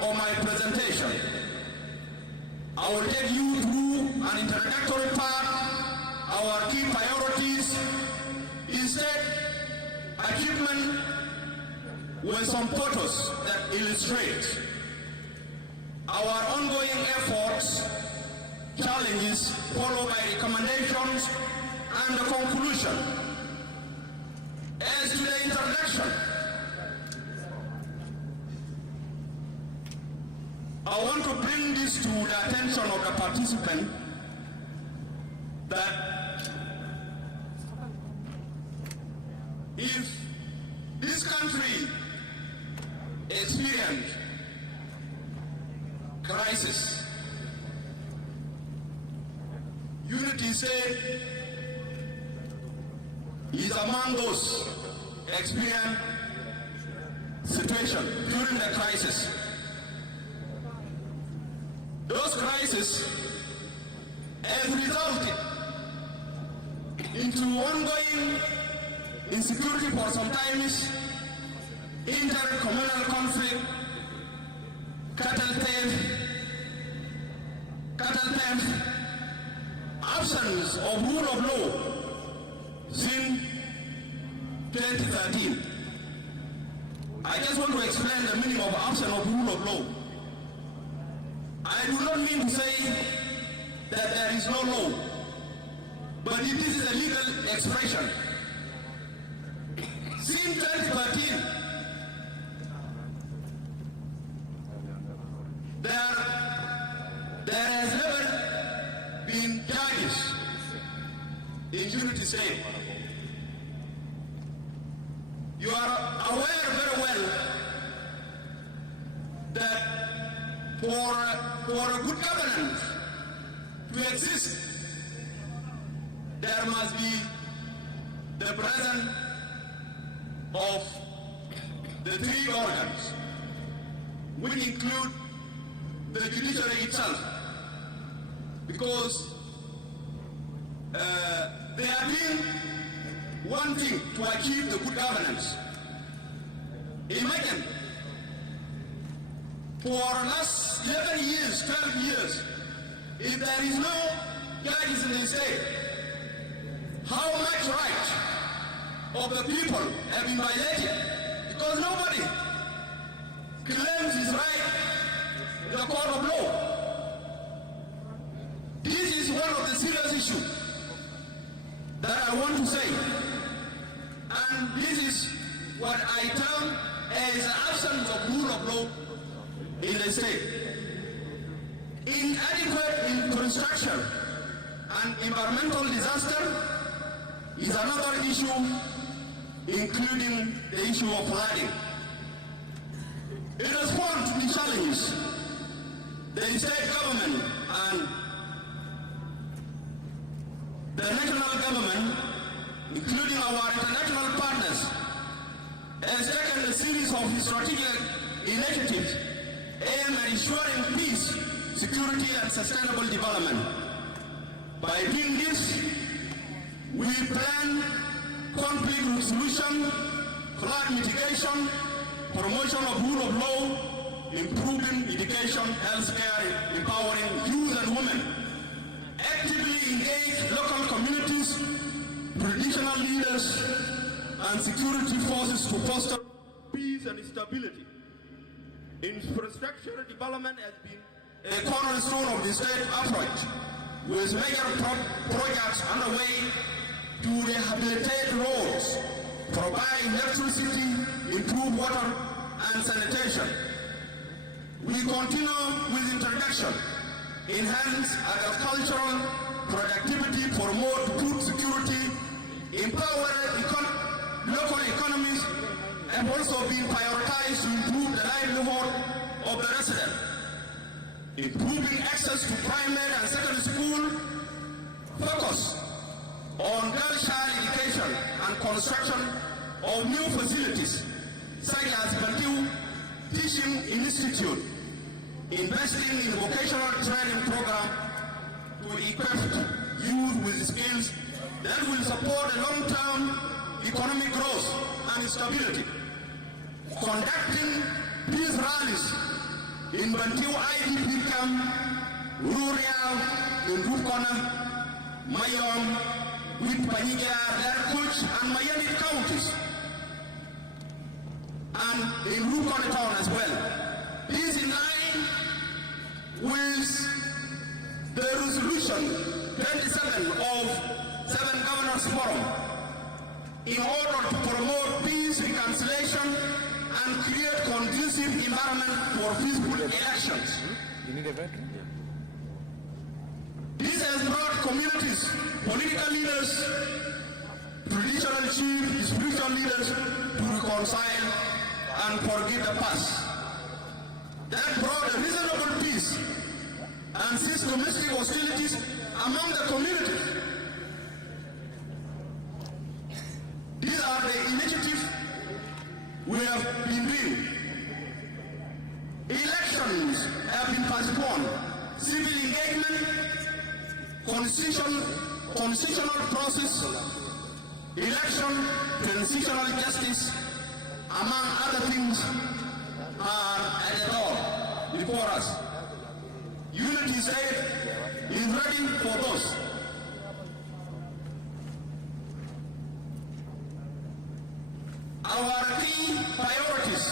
of my presentation. I will take you through an introductory part, our key priorities, instead achievement with some photos that illustrate our ongoing efforts, challenges, followed by recommendations and the conclusion. As to the introduction, I want to bring this to the attention of the participant that if this country experiences crisis, unity state is among those experienced situation during the crisis. Those crises have resulted into ongoing insecurity for some times, inter-communal conflict, cattle theft, absence of rule of law since 2013. I just want to explain the meaning of absence of rule of law. I do not mean to say that there is no law, but this is a legal expression. Since 2013, there has never been judges in unity state. You are aware very well that for a good governance to exist, there must be the presence of the three organs, which include the judiciary itself, because they have been wanting to achieve the good governance. Imagine, for last 11 years, 12 years, if there is no judges in the state, how much right of the people have been violated? Because nobody claims his right in the court of law. This is one of the serious issues that I want to say. And this is what I term as the absence of rule of law in the state. Inadequate infrastructure and environmental disaster is another issue, including the issue of flooding. In response to the challenges, the state government and the national government, including our international partners, has taken a series of strategic initiatives aimed at ensuring peace, security, and sustainable development. By doing this, we plan conflict resolution, flood mitigation, promotion of rule of law, improving education, healthcare, empowering youth and women, actively engage local communities, traditional leaders, and security forces to foster peace and stability. Infrastructure development has been a cornerstone of the state approach, with major projects underway to rehabilitate roads, provide electricity, improve water and sanitation. We continue with introduction, enhance agricultural productivity, promote food security, empower local economies, and also been prioritized to improve the livelihood of the residents. improving access to primary and secondary school, focus on girl child education and construction of new facilities such as Bantu Teaching Institute, investing in vocational training program to equip youth with skills that will support a long-term economic growth and stability, conducting peace rallies in Bantu IDP camp, Rural, in Rukona, Mayom, with Panija, Lerkuch, and Mayardit counties, and in Rukona town as well. This is in line with the resolution 27 of 7 Governors Forum in order to promote peace, reconciliation, and create conducive environment for peaceful elections. You need a veteran? This has brought communities, political leaders, traditional chiefs, spiritual leaders to reconcile and forgive the past. That brought a reasonable peace and ceased domestic hostilities among the community. These are the initiatives we have been doing. Elections have been postponed. Civil engagement, constitutional process, election, transitional justice, among other things, are at the door before us. Unity State is ready for those. Our key priorities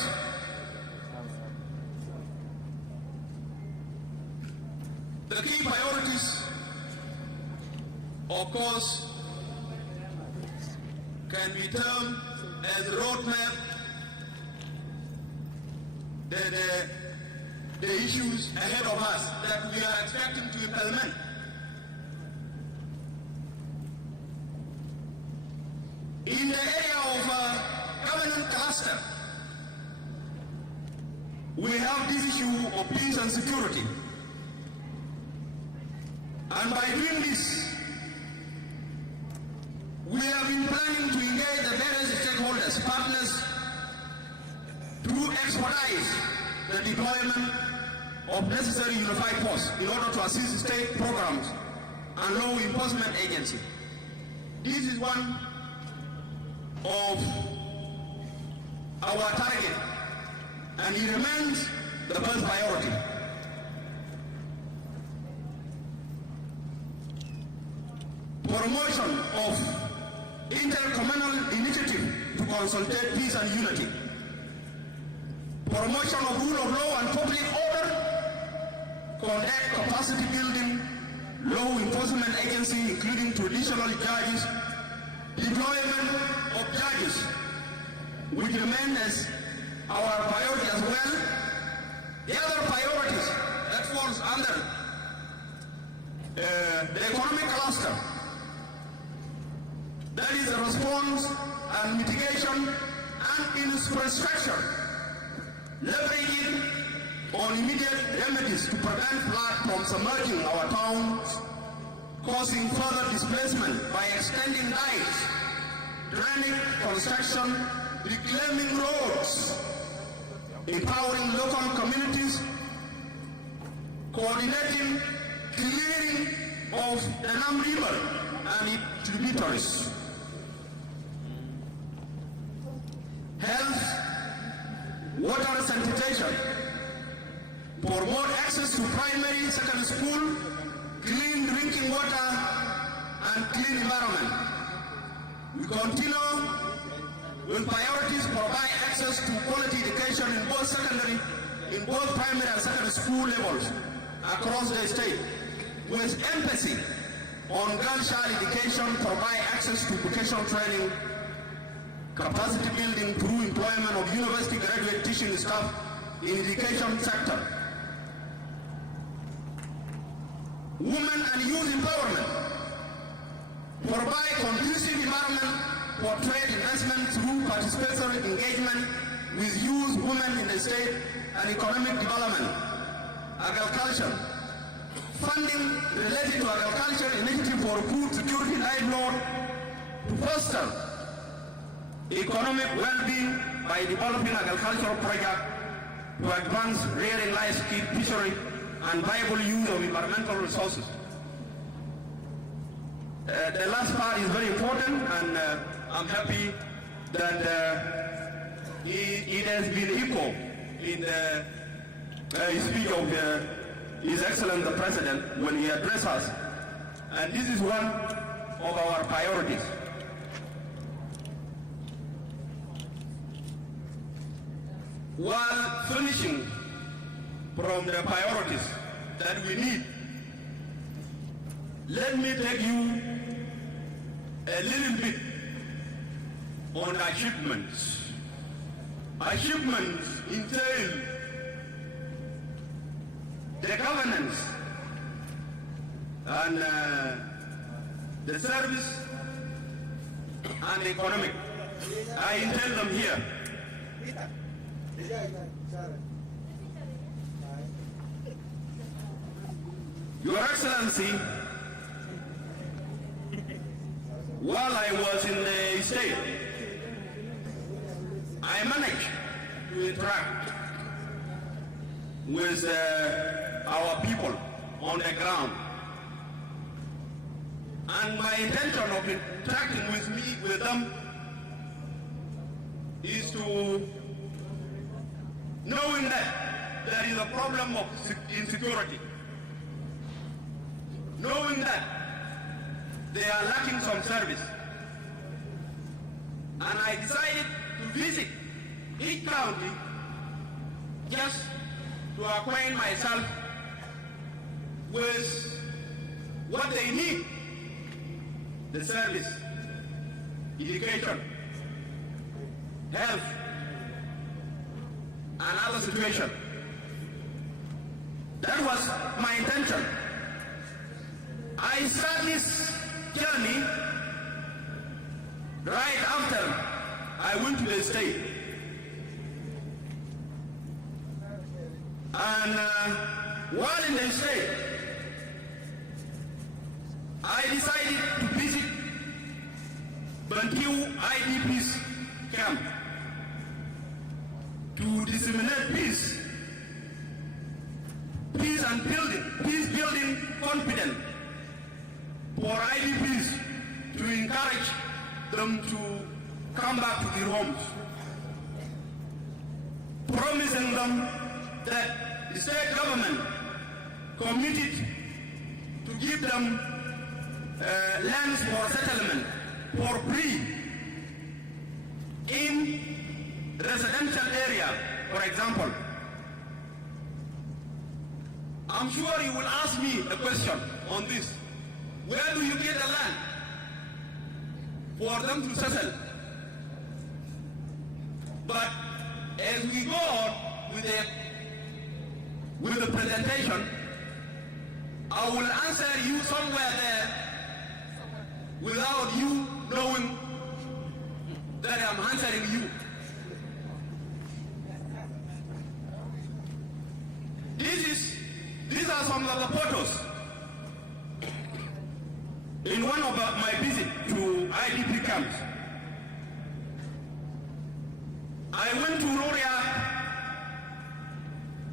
of course, can be termed as a roadmap, the issues ahead of us that we are expecting to implement. In the area of governance cluster, we have this issue of peace and security. And by doing this, we have been planning to engage the various stakeholders, partners, to expedite the deployment of necessary unified force in order to assist state programs and law enforcement agencies. This is one of our target, and it remains the first priority. Promotion of intercommunal initiative to consolidate peace and unity. Promotion of rule of law and public order. Conduct capacity building, law enforcement agency, including traditional judges. Deployment of judges, which remain as our priority as well. The other priorities that falls under the economic cluster. That is a response and mitigation and infrastructure, leveraging on immediate remedies to prevent flood from submerging our towns, causing further displacement by extending dikes, draining construction, reclaiming roads, empowering local communities, coordinating clearing of the Nam River and its tributaries. Health, water sanitation, promote access to primary, secondary school, clean drinking water, and clean environment. We continue with priorities, provide access to quality education in both primary and secondary school levels across the state, with emphasis on girl child education, provide access to vocational training, capacity building through employment of university graduate teaching staff in education sector. Women and youth empowerment. Provide conducive environment for trade investment through participatory engagement with youth, women in the state, and economic development. agriculture, funding related to agriculture, initiative for food security, livelihoods, to foster economic well-being by developing agricultural projects to advance rearing livestock, fishery, and viable use of environmental resources. The last part is very important, and I'm happy that it has been echoed in the speech of His Excellency the President when he addressed us. And this is one of our priorities. While finishing from the priorities that we need, let me take you a little bit on achievements. Achievements entail the governance and the service and the economic. I entail them here. Your Excellency, while I was in the state, I managed to interact with our people on the ground. And my intention of interacting with them is to, knowing that there is a problem of insecurity, knowing that they are lacking some service, and I decided to visit each county just to acquaint myself with what they need: the service, education, health, and other situations. That was my intention. I started this journey right after I went to the state. And while in the state, I decided to visit Bantu IDP's camp to disseminate peace and peace building confidence for IDPs, to encourage them to come back to their homes, promising them that the state government committed to give them lands for settlement for free in residential area, for example. I'm sure you will ask me a question on this. Where do you get the land for them to settle? But as we go on with the presentation, I will answer you somewhere there without you knowing that I'm answering you. These are some of the photos in one of my visits to IDP camps. I went to Roria,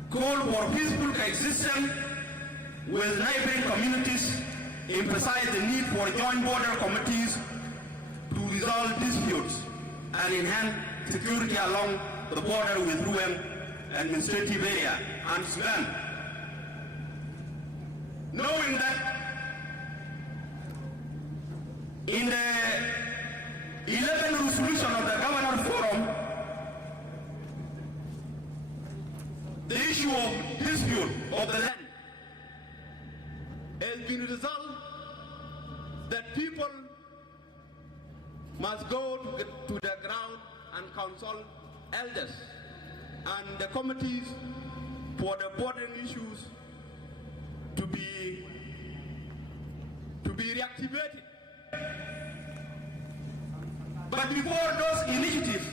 called for peaceful coexistence with neighboring communities, emphasize the need for joint border committees to resolve disputes and enhance security along the border with Ruang administrative area and Sudan. Knowing that in the 11th resolution of the Governor Forum, the issue of dispute of the land has been resolved, that people must go to the ground and consult elders and the committees for the bordering issues to be reactivated. But before those initiatives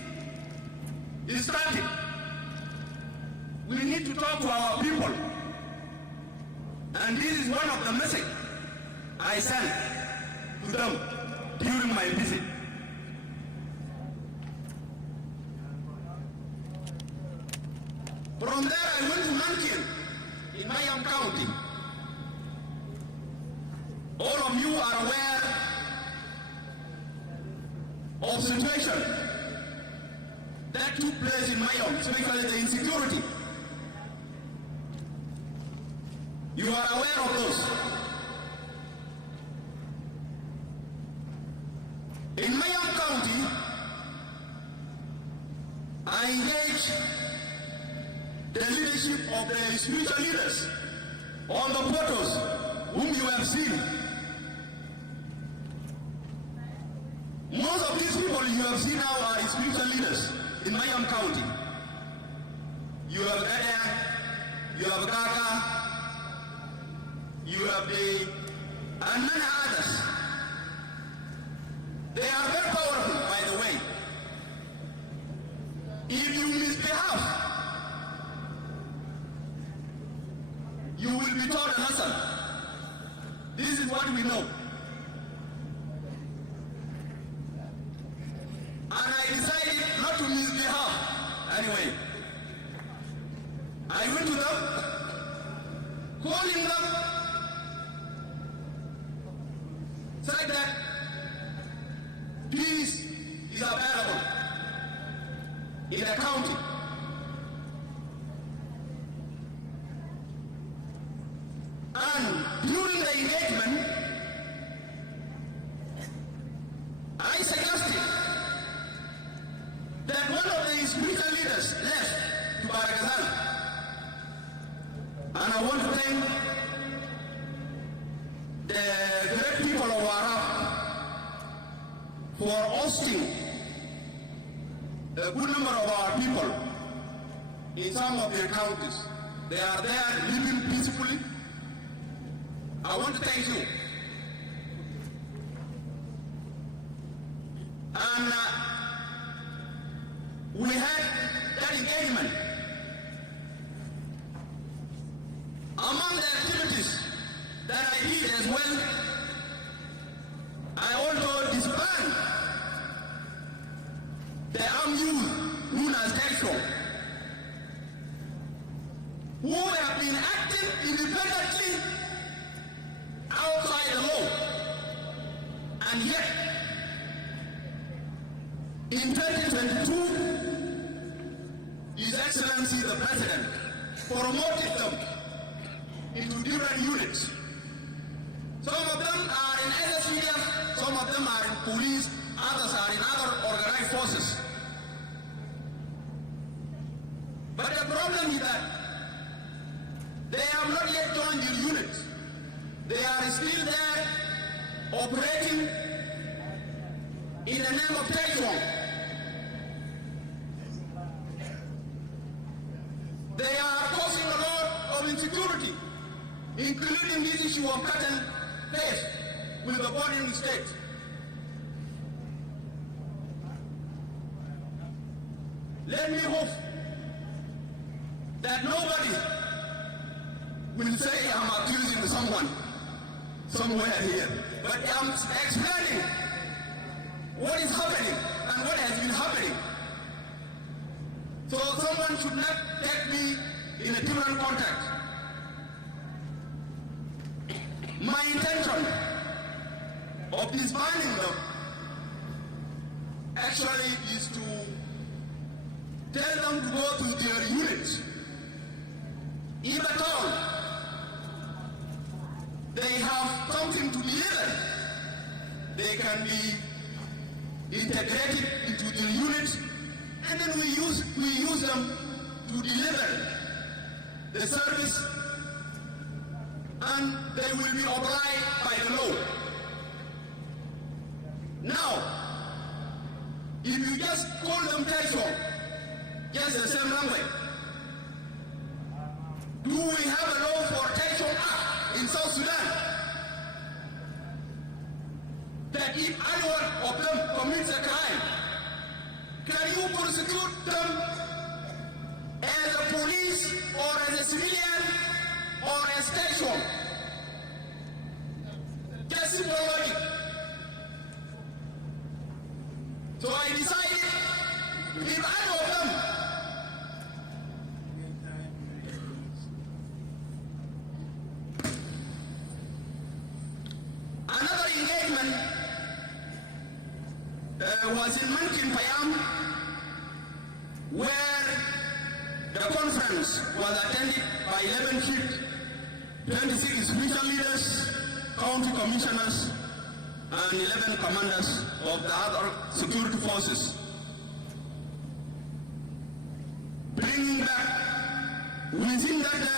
started, we need to talk to our people And this is one of the messages I sent to them during my visit. From there, I went to Mankin in Mayam County. All of you are aware of the situation that took place in Mayam, especially the insecurity. You are aware of those. In Mayam County, I engaged the leadership of the spiritual leaders on the photos whom you have seen. Most of these people you have seen now are spiritual leaders in Mayam County. You have Gada, you have Kaka, you have and many others. They are very powerful, by the way. If you misbehave, you will be taught a lesson. This is what we know. And I decided not to misbehave. Anyway, I went to them, calling them, said that peace is available in the county. And during the engagement, I suggested that one of the spiritual leaders left to Barakazan. And I want to thank the great people of Arab for hosting a good number of our people in some of their counties. They are there living peacefully. I want to thank you. And we had that engagement. Among the activities that I did as well, I also disbanded the armed youth known as Telco, who have been acting independently outside the law. And yet, in 2022, His Excellency the President promoted them into different units. Some of them are in SSPDF, some of them are in police, others are in other organized forces. But the problem is that they have not yet joined the units. They are still there operating in the name of Taiwan. They are causing a lot of insecurity, including this issue of cut and paste with the bordering states. Let me hope that nobody will say I'm accusing someone somewhere here, but I'm explaining what is happening and what has been happening. So someone should not take me in a different context. My intention of disbanding them actually is to tell them to go to their units. If at all they have something to deliver, they can be integrated into their units, and then we use them to deliver the service, and they will be obliged by the law. Now, if you just call them terror, just the same language, do we have a law for Terrorism Act in South Sudan? That if anyone of them commits a crime, can you prosecute them as a police or as a civilian or as terrorism? just simple logic. So I decided to leave any of them. Another engagement was in Mankin Payam, where the conference was attended by 11 chiefs, 26 spiritual leaders, county commissioners, and 11 commanders of the other security forces. Bringing back, within that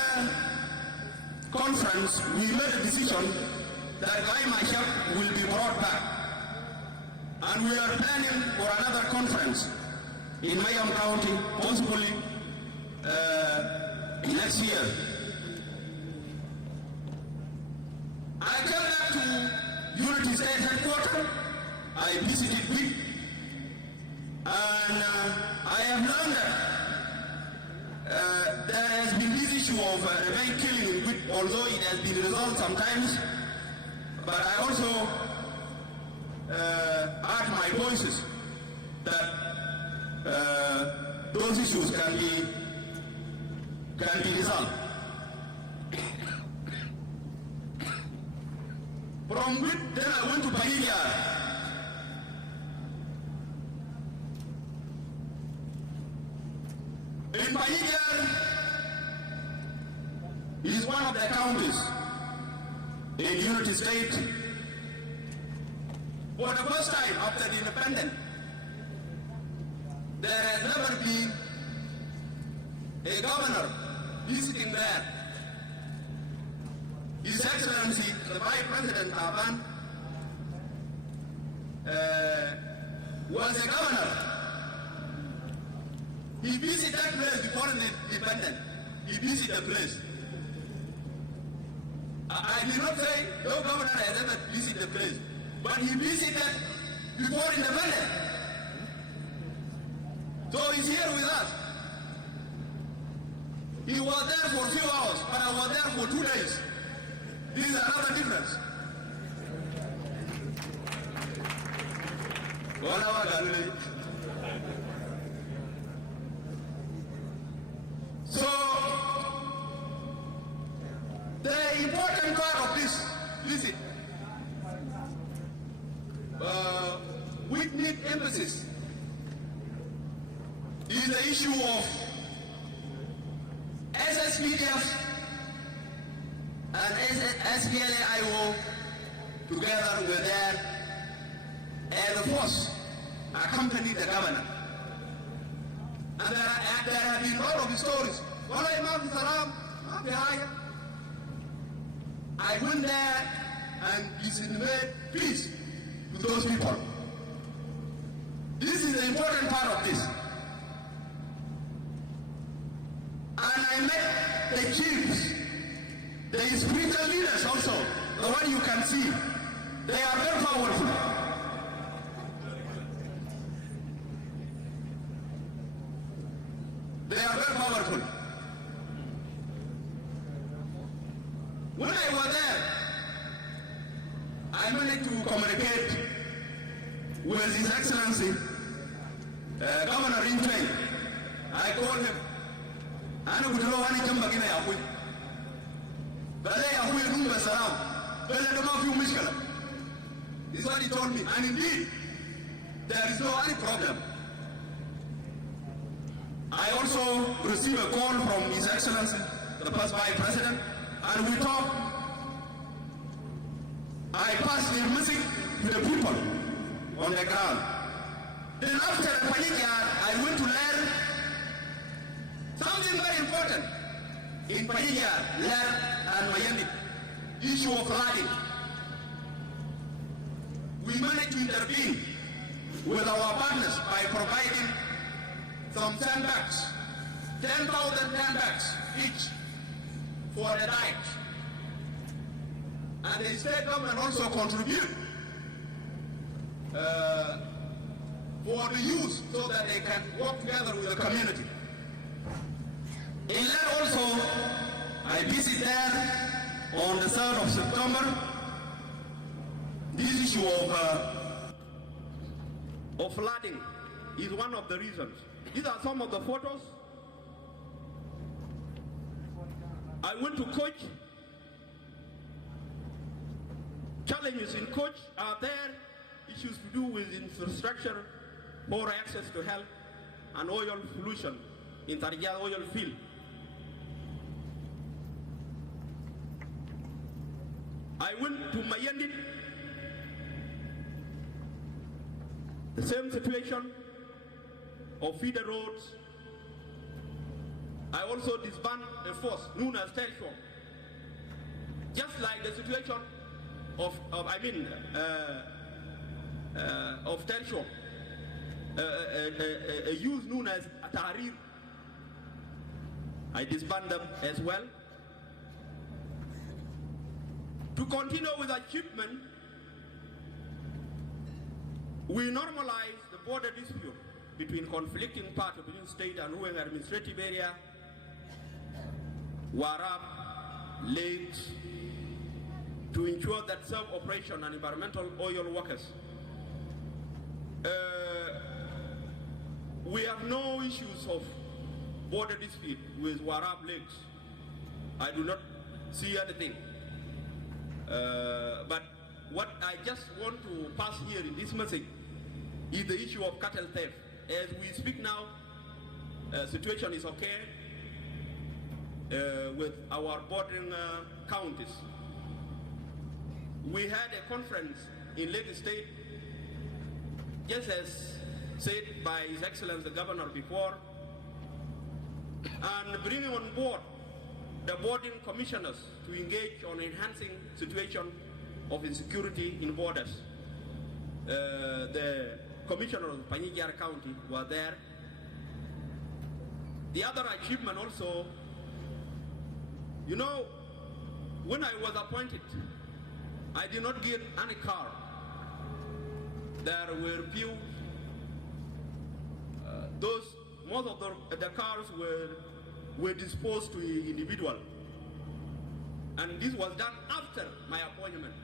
conference, we made a decision that Guy Mashak will be brought back. And we are planning for another conference in Mayam County, possibly next year. I came back to Unity State Headquarters. I visited WIC, and I have learned that there has been this issue of revenge killing in WIC, although it has been resolved sometimes. But I also add my voices that those issues can be resolved. From which then I went to Mayardit. In Mayardit is one of the counties in Unity State. For the first time after the independence, there has never been a governor visiting there. His Excellency, the Vice President Taban, was a governor. He visited that place before the independence. He visited the place. I did not say no governor has ever visited the place, but he visited before independence. So he's here with us. He was there for a few hours, but I was there for 2 days. This is another difference. So, the important part of this visit, with need emphasis, is the issue of SSPDF and SPLA-IO together with their air force accompany the governor. And there have been a lot of stories. I went there and disseminated peace to those people. This is the important part of this. And I met the chiefs, the spiritual leaders also, the one you can see. They are very powerful. They are very powerful. When I was there, I managed to communicate with His Excellency, Governor Rincheng. I called him. I don't know any jump again. But I will do the salam. But I don't know if you miss it. This is what he told me. And indeed, there is no any problem. I also received a call from His Excellency, the first Vice President, and we talked. I passed the message to the people on the ground. Then after the Mayardit, I went to learn something very important in Mayardit, and Mayardit, issue of flooding. We managed to intervene with our partners by providing some sandbags, 10,000 sandbags each for the night. And the state government also contribute for the youth so that they can work together with the community. In that also, I visited there on the 3rd of September issue of flooding is one of the reasons. These are some of the photos. I went to Coach. Challenges in Coach are there. Issues to do with infrastructure, poor access to health, and oil pollution in Tarija oil field. I went to Mayardit. The same situation of feeder roads. I also disbanded a force known as Telshore. Just like the situation of Telshore, a youth known as Tahrir. I disbanded them as well. To continue with achievement, we normalize the border dispute between conflicting parts between state and ruling administrative area, Warab, lakes, to ensure that self-operation and environmental oil workers. We have no issues of border dispute with Warab lakes. I do not see anything. But what I just want to pass here in this message is the issue of cattle theft. As we speak now, situation is okay with our bordering counties. We had a conference in Lagos State, just as said by His Excellency the Governor before, and bringing on board the bordering commissioners to engage on enhancing situation of insecurity in borders. The commissioner of Panjshir County were there. The other achievement also, you know, when I was appointed, I did not get any car. There were few, most of the cars were disposed to individual. And this was done after my appointment.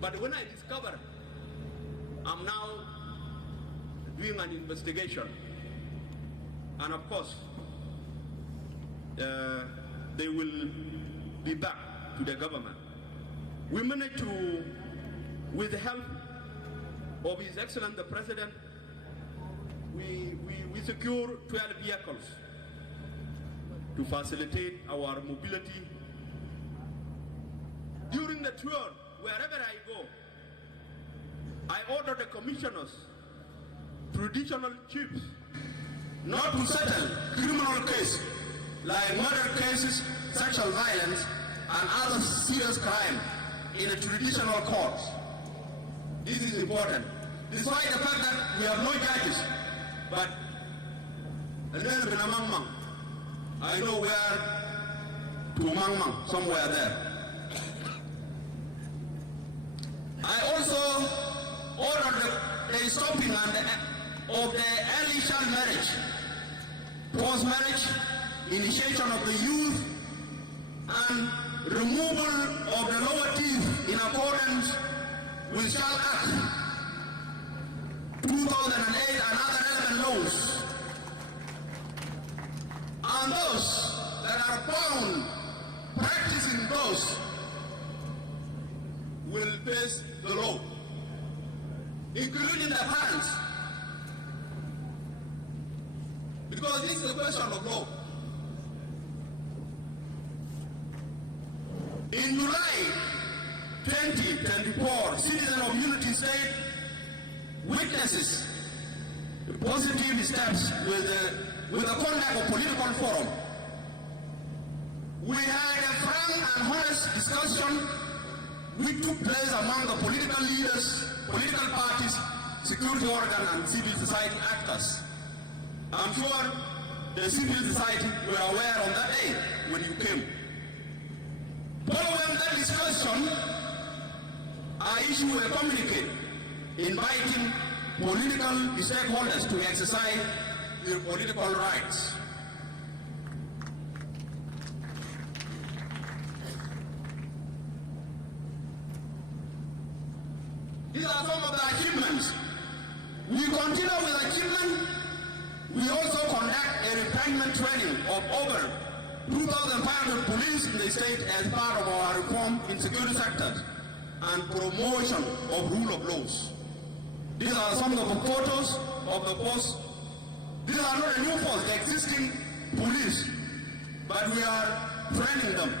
But when I discovered, I'm now doing an investigation. And of course, they will be back to the government. We managed to, with the help of His Excellency the President, we secure 12 vehicles to facilitate our mobility. During the tour, wherever I go, I order the commissioners, traditional chiefs, not to settle criminal cases like murder cases, sexual violence, and other serious crime in a traditional courts. This is important. Despite the fact that we have no judges, but I know where to Mangmang, somewhere there. I also ordered the stopping of the early child marriage, forced marriage, initiation of the youth, and removal of the lower teeth in accordance with Child Act 2008 and other relevant laws. And those that are found practicing those will face the law, including the parents, because this is a question of law. In July 2024, citizens of Unity State witnesses positive steps with the conduct of political forum. We had a frank and honest discussion which took place among the political leaders, political parties, security organs, and civil society actors. I'm sure the civil society were aware of that day when you came. Following that discussion, I issued a communique inviting political stakeholders to exercise their political rights. These are some of the achievements. We continue with achievement. We also conduct a refinement training of over 2,500 police in the state as part of our reform in security sectors and promotion of rule of laws. These are some of the photos of the post. These are not a new force, the existing police, but we are training them.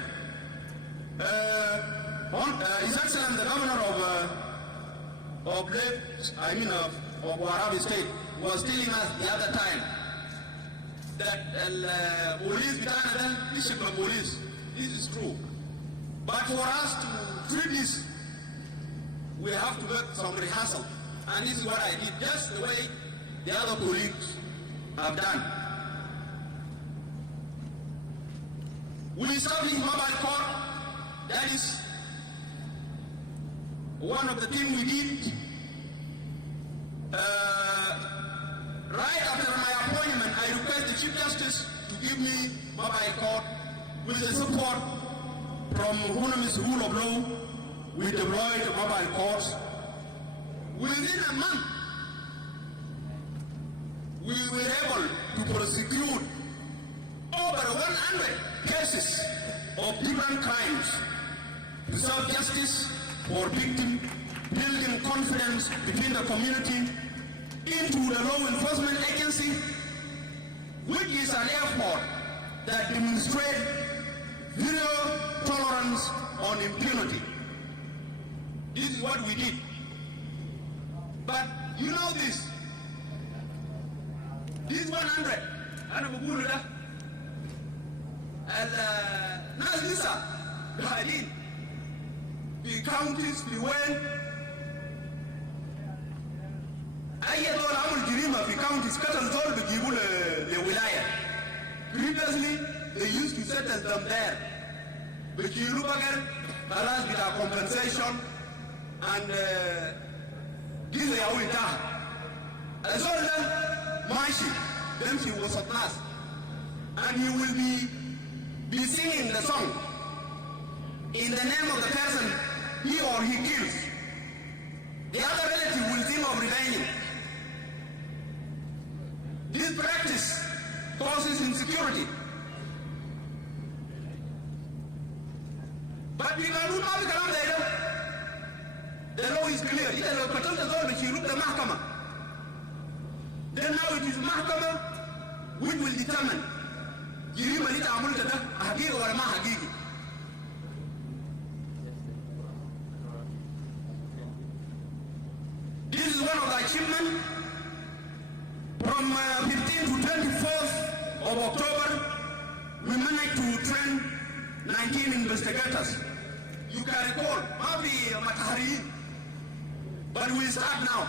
His Excellency, the governor of Warabi State was telling us the other time that police, this is true. But for us to treat this, we have to make some rehearsal. And this is what I did, just the way the other colleagues have done. We established mobile court. That is one of the things we did. Right after my appointment, I request the Chief Justice to give me mobile court with the support from Humanitarian's rule of law. We deployed mobile courts. Within a month, we were able to prosecute over 100 cases of different crimes to serve justice for victims, building confidence between the community into the law enforcement agency, which is an effort that demonstrates zero tolerance on impunity. This is what we did. But you know this. These 100, and the counties, the way, the counties, previously, they used to settle them there. But you look again, with our compensation, and this is our entire. As all that, Mashi, then she was at last. And he will be singing the song in the name of the person he or he kills. The other relative will think of revenging. This practice causes insecurity. But we can do nothing around there. The law is clear. Then now it is Mahkama which will determine this is one of the achievements. From 15 to 24th of October, we managed to train 19 investigators. You can recall, maybe Matahari, but we start now.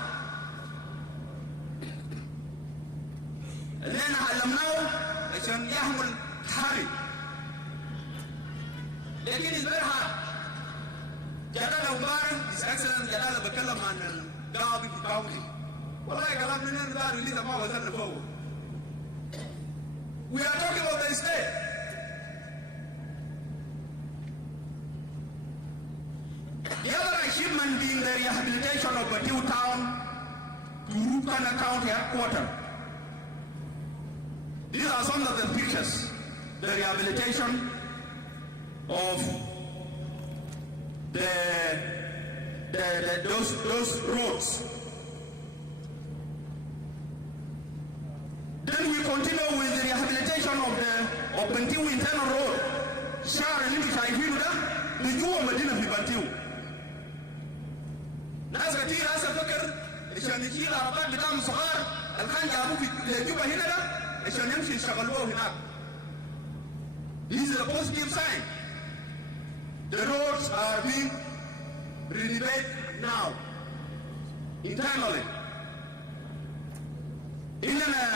And then now, عشان يحمل حرب. لكن it's very hard. جدال مبارك, His Excellency جدال بتكلم عن القاضي في القاضي. والله كلام منين دار اللي ما وصلنا فوق. We are talking about the state. The other achievement being the rehabilitation of a new town to Rukana County headquarters. These are some of the pictures. The rehabilitation of those roads. Then we continue with the rehabilitation of the Bantiu internal road. Share and the Jua Medina fi Bantiu. ناس كتير هسه فكر عشان يشيل عربات بتاع صغار الخان جابوه في جوبا هنا ده عشان يمشي يشغلوه هناك. This is a positive sign. The roads are being renovated now internally. إننا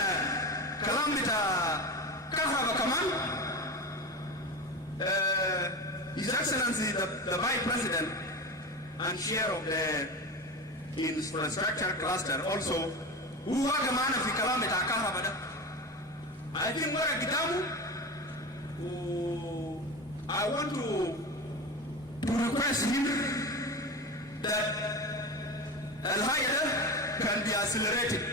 كلام بتاع كهرباء كمان. His Excellency the Vice President and chair of the infrastructure cluster also who are معنا في كلام بتاع كهرباء ده. I think we're at Gitamu. I want to request him that Al-Hayda can be accelerated.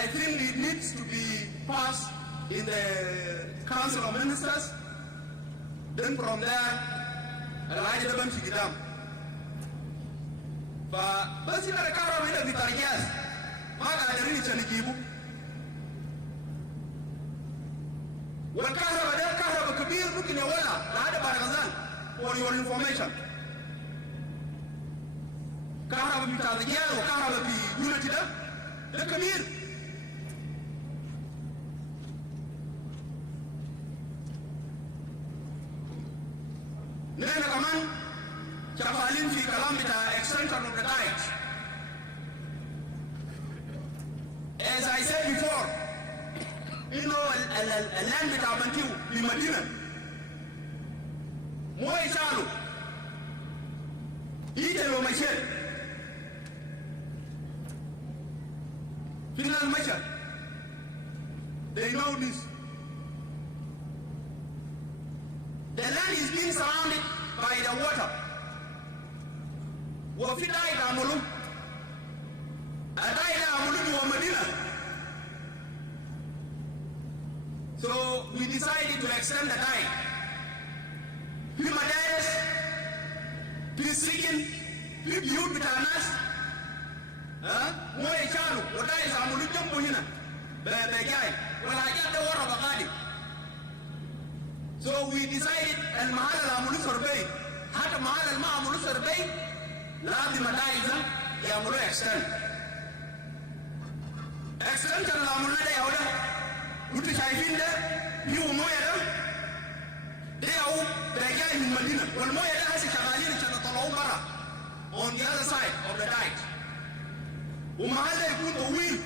I think it needs to be passed in the Council of Ministers. Then from there, Al-Hayda ban fi gidam. فبس إذا كهرباء هنا في تركياز ما قادرين يشنكيبوا والكهرباء ده كهرباء كبير ممكن يولع لهذا بارغزال for your information. كهرباء في تركياز وكهرباء في يونتي ده كبير. نحن كمان شغالين في كلام بتاع extension of the diet. As I said before, you know, الland بتاع بنتيو في مدينة مو يشالوا يجلوا مشيل في المشهد. They know this. The land is being surrounded by the water. وفي دايت عملوا الدايت عملوا جوا مدينة. So we decided to extend the diet. في مدارس في سجن في بيوت بتاع الناس مو يشالوا ودايت عملوا جنبه هنا بجاي والحاجات ده ورا بغالي. So we decided المحل اللي عملوا سربي حتى المحل اللي ما عملوا سربي لازم دايزة يعملوا extension اللي عملنا ده يهودا وانتوا شايفين ده فيه مويه ده يهو بيجاي من المدينة والمويه ده هسي شغالين عشان يطلعوه برا on the other side of the dike ومحل ده يكون طويل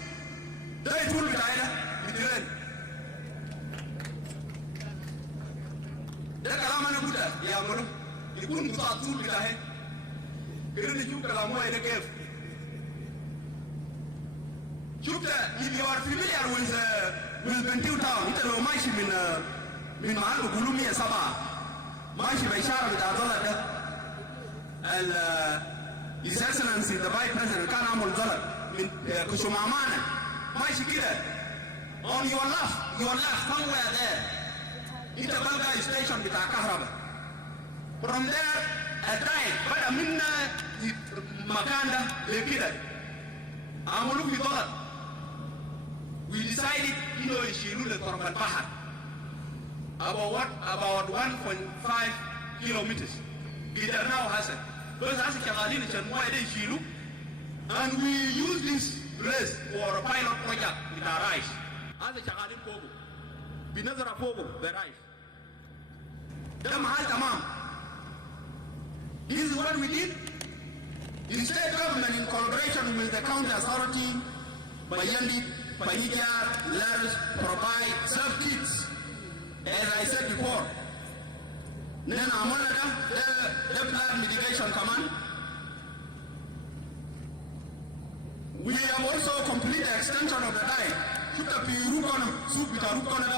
ده يطول بتاعنا مترين. ده كلام انا قلت يعملوا يكون مساعد طول بتاعي. كده نشوف كلامه ده كيف. شفت if you are familiar with Bentiu town انت لو ماشي من محل بيقولوا 107 ماشي بإشارة بتاع الزلط ده His Excellency the Vice President كان عمل زلط من كشمامانة ماشي كده on your left somewhere there انت بلقى station بتاع كهرباء. from there الدايت بدأ من مكان ده لكده عملوا في ضغط. we decided يشيلوا لطرف البحر about 1.5 kilometers قدرناه هسه بس هسه شغالين عشان المويه ده يشيلوا and we use this place for a pilot project بتاع رايس. هسه شغالين فوقه بنظرة فوقه برايس ده محل تمام. This is what we did. The state government in collaboration with the county authority, Mayardit, Panijar, Laris, provide self-kits. As I said before, then the flood mitigation command. We have also completed the extension of the dike. Shoot up in Rukona, soup with a Rukona.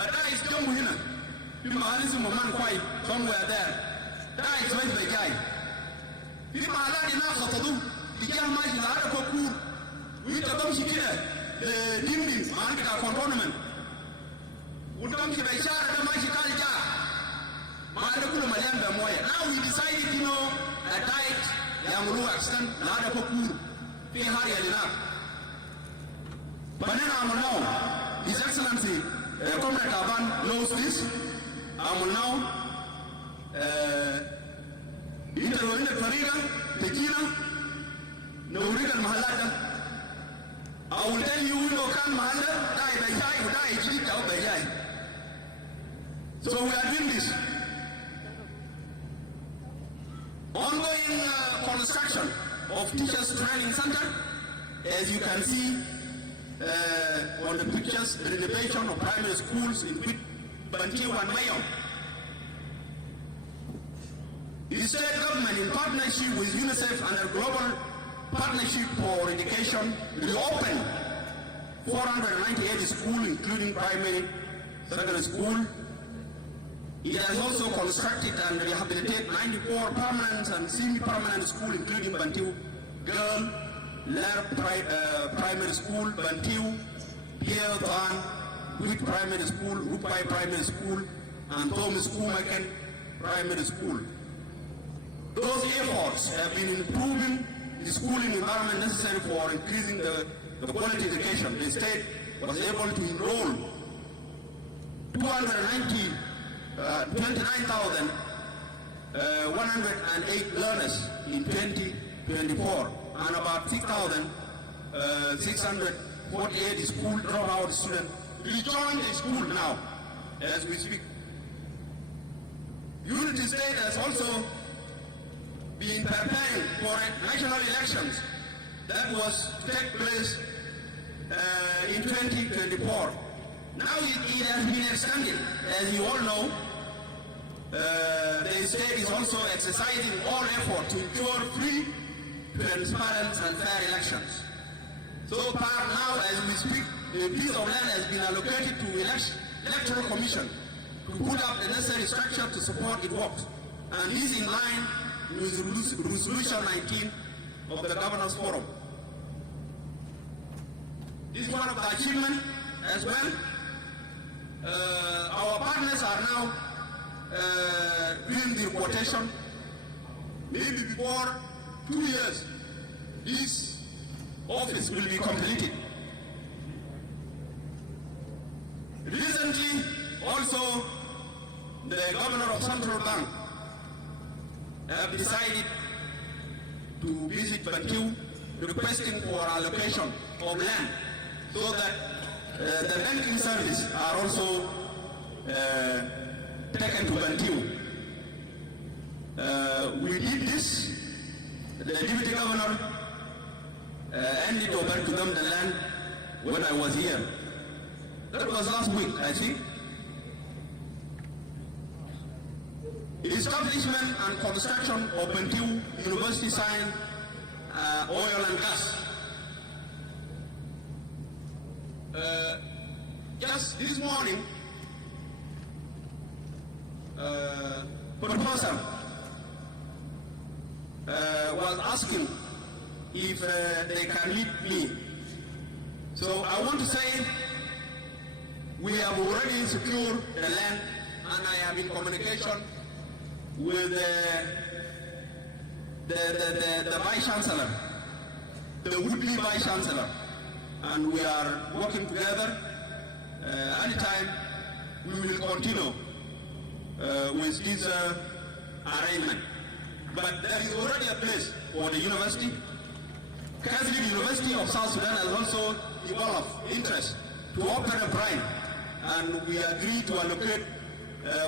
A dike is still here. You must man quite somewhere there. Dike is very big guy. في محلات هناك خططوه تجاه ماشي لهذا كوكور ويتبمشي كده ديمبين عندك كونتونمنت وتمشي بإشارة ده ماشي كان جاء ما هذا كله مليان بمويه. Now we decided a diet يعملوه extend لهذا كوكور في هاري هناك بنينا عملناه. His Excellency Comrade Aban knows this. عملناه انت لو عندك طريقه تجينا نوريك المحلات ده او tell you انه كان محل ده بيجاي وده يجيك او بيجاي. So we are doing this. Ongoing construction of teachers training center, as you can see on the pictures, renovation of primary schools in Bantiu and Mayon. The state government, in partnership with UNICEF and a global partnership for education, reopened 498 schools, including primary, secondary school, It has also constructed and rehabilitated 94 permanent and semi-permanent schools, including Bantiu Girl, Lar Primary School, Bantiu, Pierre Van, Wick Primary School, Rupai Primary School, and Thomas Kumaken Primary School. Those efforts have been improving the schooling environment necessary for increasing the quality education. The state was able to enroll 29,108 learners in 2024, and about 6,648 school dropout students rejoin the school now as we speak. Unity State has also been preparing for national elections that was to take place in 2024. Now it has been extended. As you all know, the state is also exercising all effort to ensure free, transparent and fair elections. So far now, as we speak, a piece of land has been allocated to electoral commission to put up the necessary structure to support its work, and is in line with Resolution 19 of the Governors Forum. This is one of the achievements as well. Our partners are now doing the quotation. Maybe before 2 years, this office will be completed. Recently, also, the Governor of Central Bank have decided to visit Bantiu, requesting for allocation of land, so that the banking service are also taken to Bantiu. We did this. The Deputy Governor handed over to them the land when I was here. That was last week, I think. Establishment and construction of Bantiu University Science, Oil and Gas. Just this morning, proposal was asking if they can meet me. So I want to say we have already secured the land, and I have in communication with the Vice Chancellor, the would-be Vice Chancellor, and we are working together. Anytime we will continue with this arrangement. But there is already a place for the university. Catholic University of South Sudan has also developed interest to open a branch, and we agreed to allocate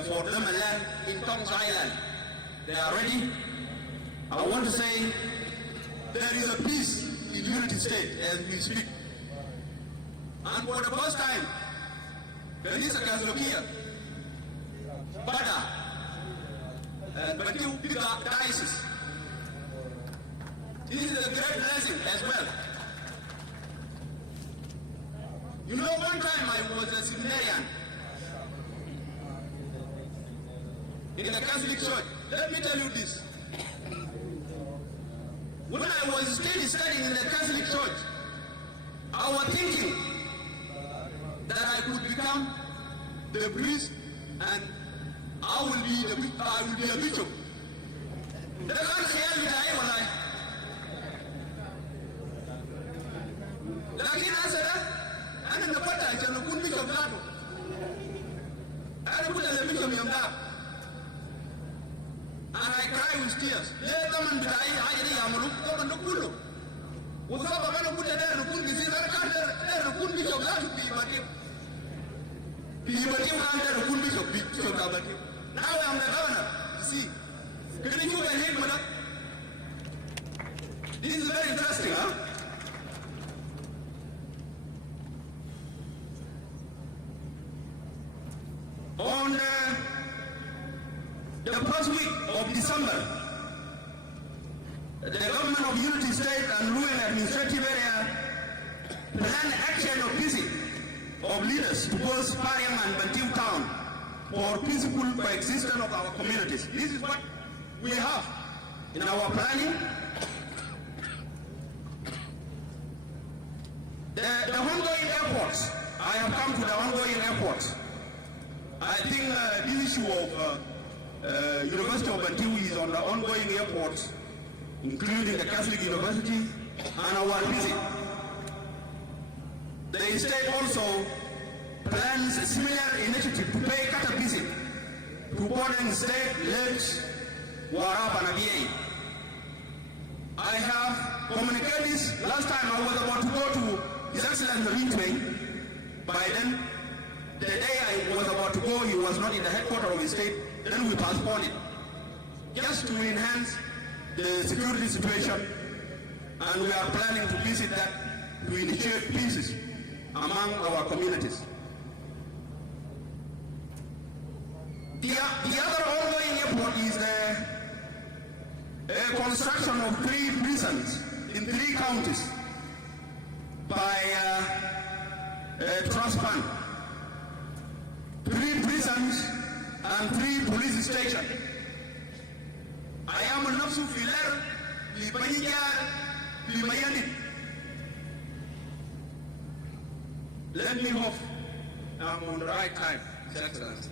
for them a land in Tongs Island. They are ready. I want to say there is a peace in Unity State as we speak. And for the first time, there is a Kaslokia, Bada, and Bantiu diocese. This is a great blessing as well. You know, one time I was a seminarian in the Catholic Church. Let me tell you this. When I was still studying in the Catholic Church, I was thinking that I could become the priest and I will be a bishop. Lakini asara ana napata achana kun bishop lado. Ana kuja the bishop yamda. And I cry with tears. Le taman bidai ayri yamalu taman nukulu. Usaba kana kuja there nukun bisi there nukun bishop lado bimati. Bimati kana nukun bishop kabati. Now I am the governor. See, can you get him, madam? This is very interesting, huh? On the first week of December, the government of Unity State and ruling administrative area planned action of visit of leaders to both Pariang and Bantiu town for peaceful coexistence of our communities. This is what we have in our planning. The ongoing efforts, I have come to the ongoing efforts. I think this issue of University of Bantu is on the ongoing efforts, including the Catholic University and our visit. The state also plans a similar initiative to pay a visit to bordering state lakes, Warab and Abiy. I have communicated this last time. I was about to go to His Excellency Ringway. By then, the day I was about to go, he was not in the headquarters of the state. Then we postponed it, just to enhance the security situation. And we are planning to visit that to initiate peace among our communities. The other ongoing effort is the construction of 3 prisons in 3 counties by trust fund. 3 prisons and 3 police stations. I am a Nafsu Filer, Mayardit. Let me hope I'm on the right time, His Excellency.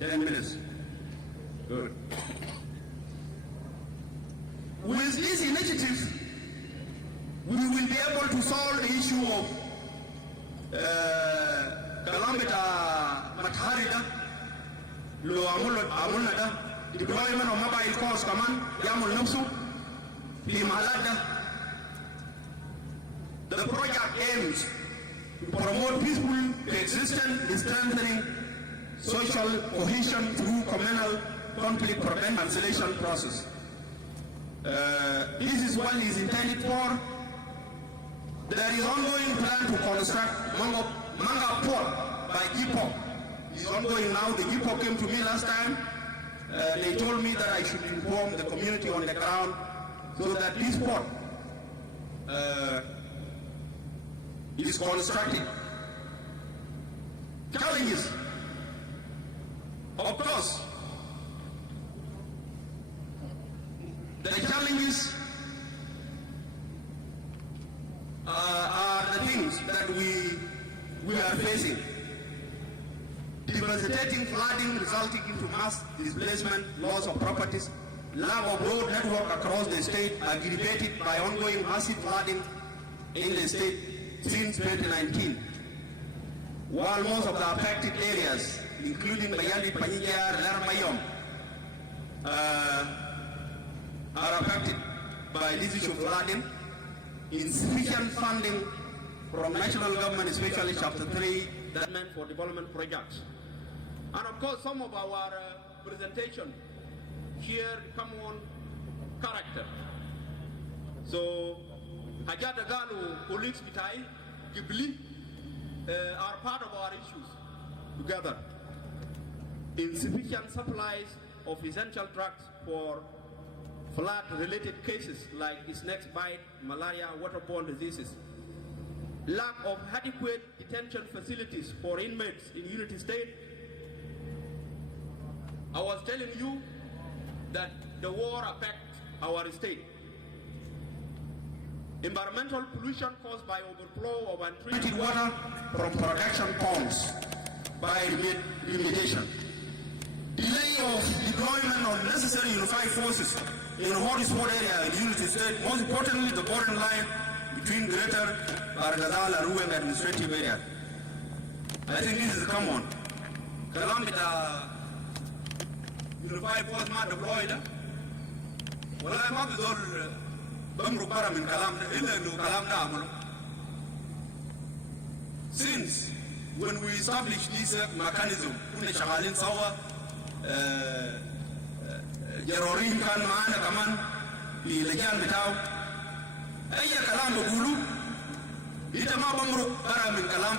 10 minutes. Good. With this initiative, we will be able to solve the issue of Kalambita Matharida, Amulada, deployment of mobile force command, Yamul Nupsu, Himalada. The project aims to promote peaceful coexistence in strengthening social cohesion through communal conflict prevention and solution process. This is what is intended for. There is ongoing plan to construct Manga Port by GIPO. It's ongoing now. The GIPO came to me last time. They told me that I should inform the community on the ground so that this port is constructed. Challenges. Of course, the challenges are the things that we are facing. Devastating flooding resulting into mass displacement, loss of properties, lack of road network across the state aggravated by ongoing massive flooding in the state since 2019. While most of the affected areas, including Mayardit, Panjjar, and Mayom, are affected by this issue of flooding, insufficient funding from national government, especially Chapter 3, that meant for development projects. And of course, some of our presentation here come on character. So, Hajat Agalu, colleagues Bitai, Ghibli, are part of our issues together. Insufficient supplies of essential drugs for flood-related cases like snake bite, malaria, waterborne diseases. Lack of adequate detention facilities for inmates in Unity State. I was telling you that the war affects our state. Environmental pollution caused by overflow of untreated water from production ponds by remediation. Delay of deployment of necessary unified forces in hotspot area in Unity State, most importantly the border line between Greater Bargadal and Ruweng administrative area. I think this is common. Kalambita unified force not deployed. Well, I'm not the Bamrupara in Kalam, since when we established this mechanism, Salva, Jerorin Khan Mana Kaman, the Legian Bitao, Aya Kalam Gulu, Itama Bamrupara in Kalam,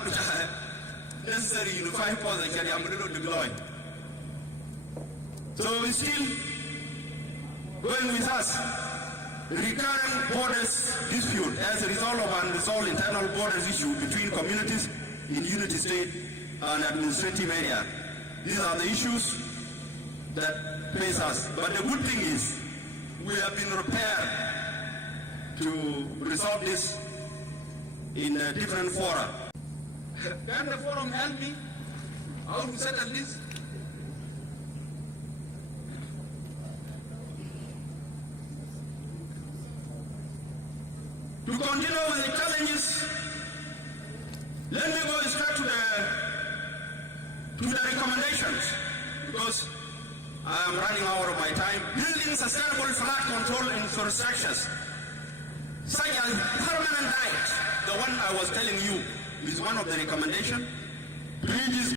necessary unified force that can be deployed. So we still going with us. Recurrent borders dispute as a result of unresolved internal borders issue between communities in Unity State and administrative area. These are the issues that face us. But the good thing is, we have been prepared to resolve this in a different fora. Can the forum help me how to settle this? To continue with the challenges, let me go straight to the recommendations, because I am running out of my time. Building sustainable flood control infrastructures, such as permanent dikes, the one I was telling you is one of the recommendations. Bridges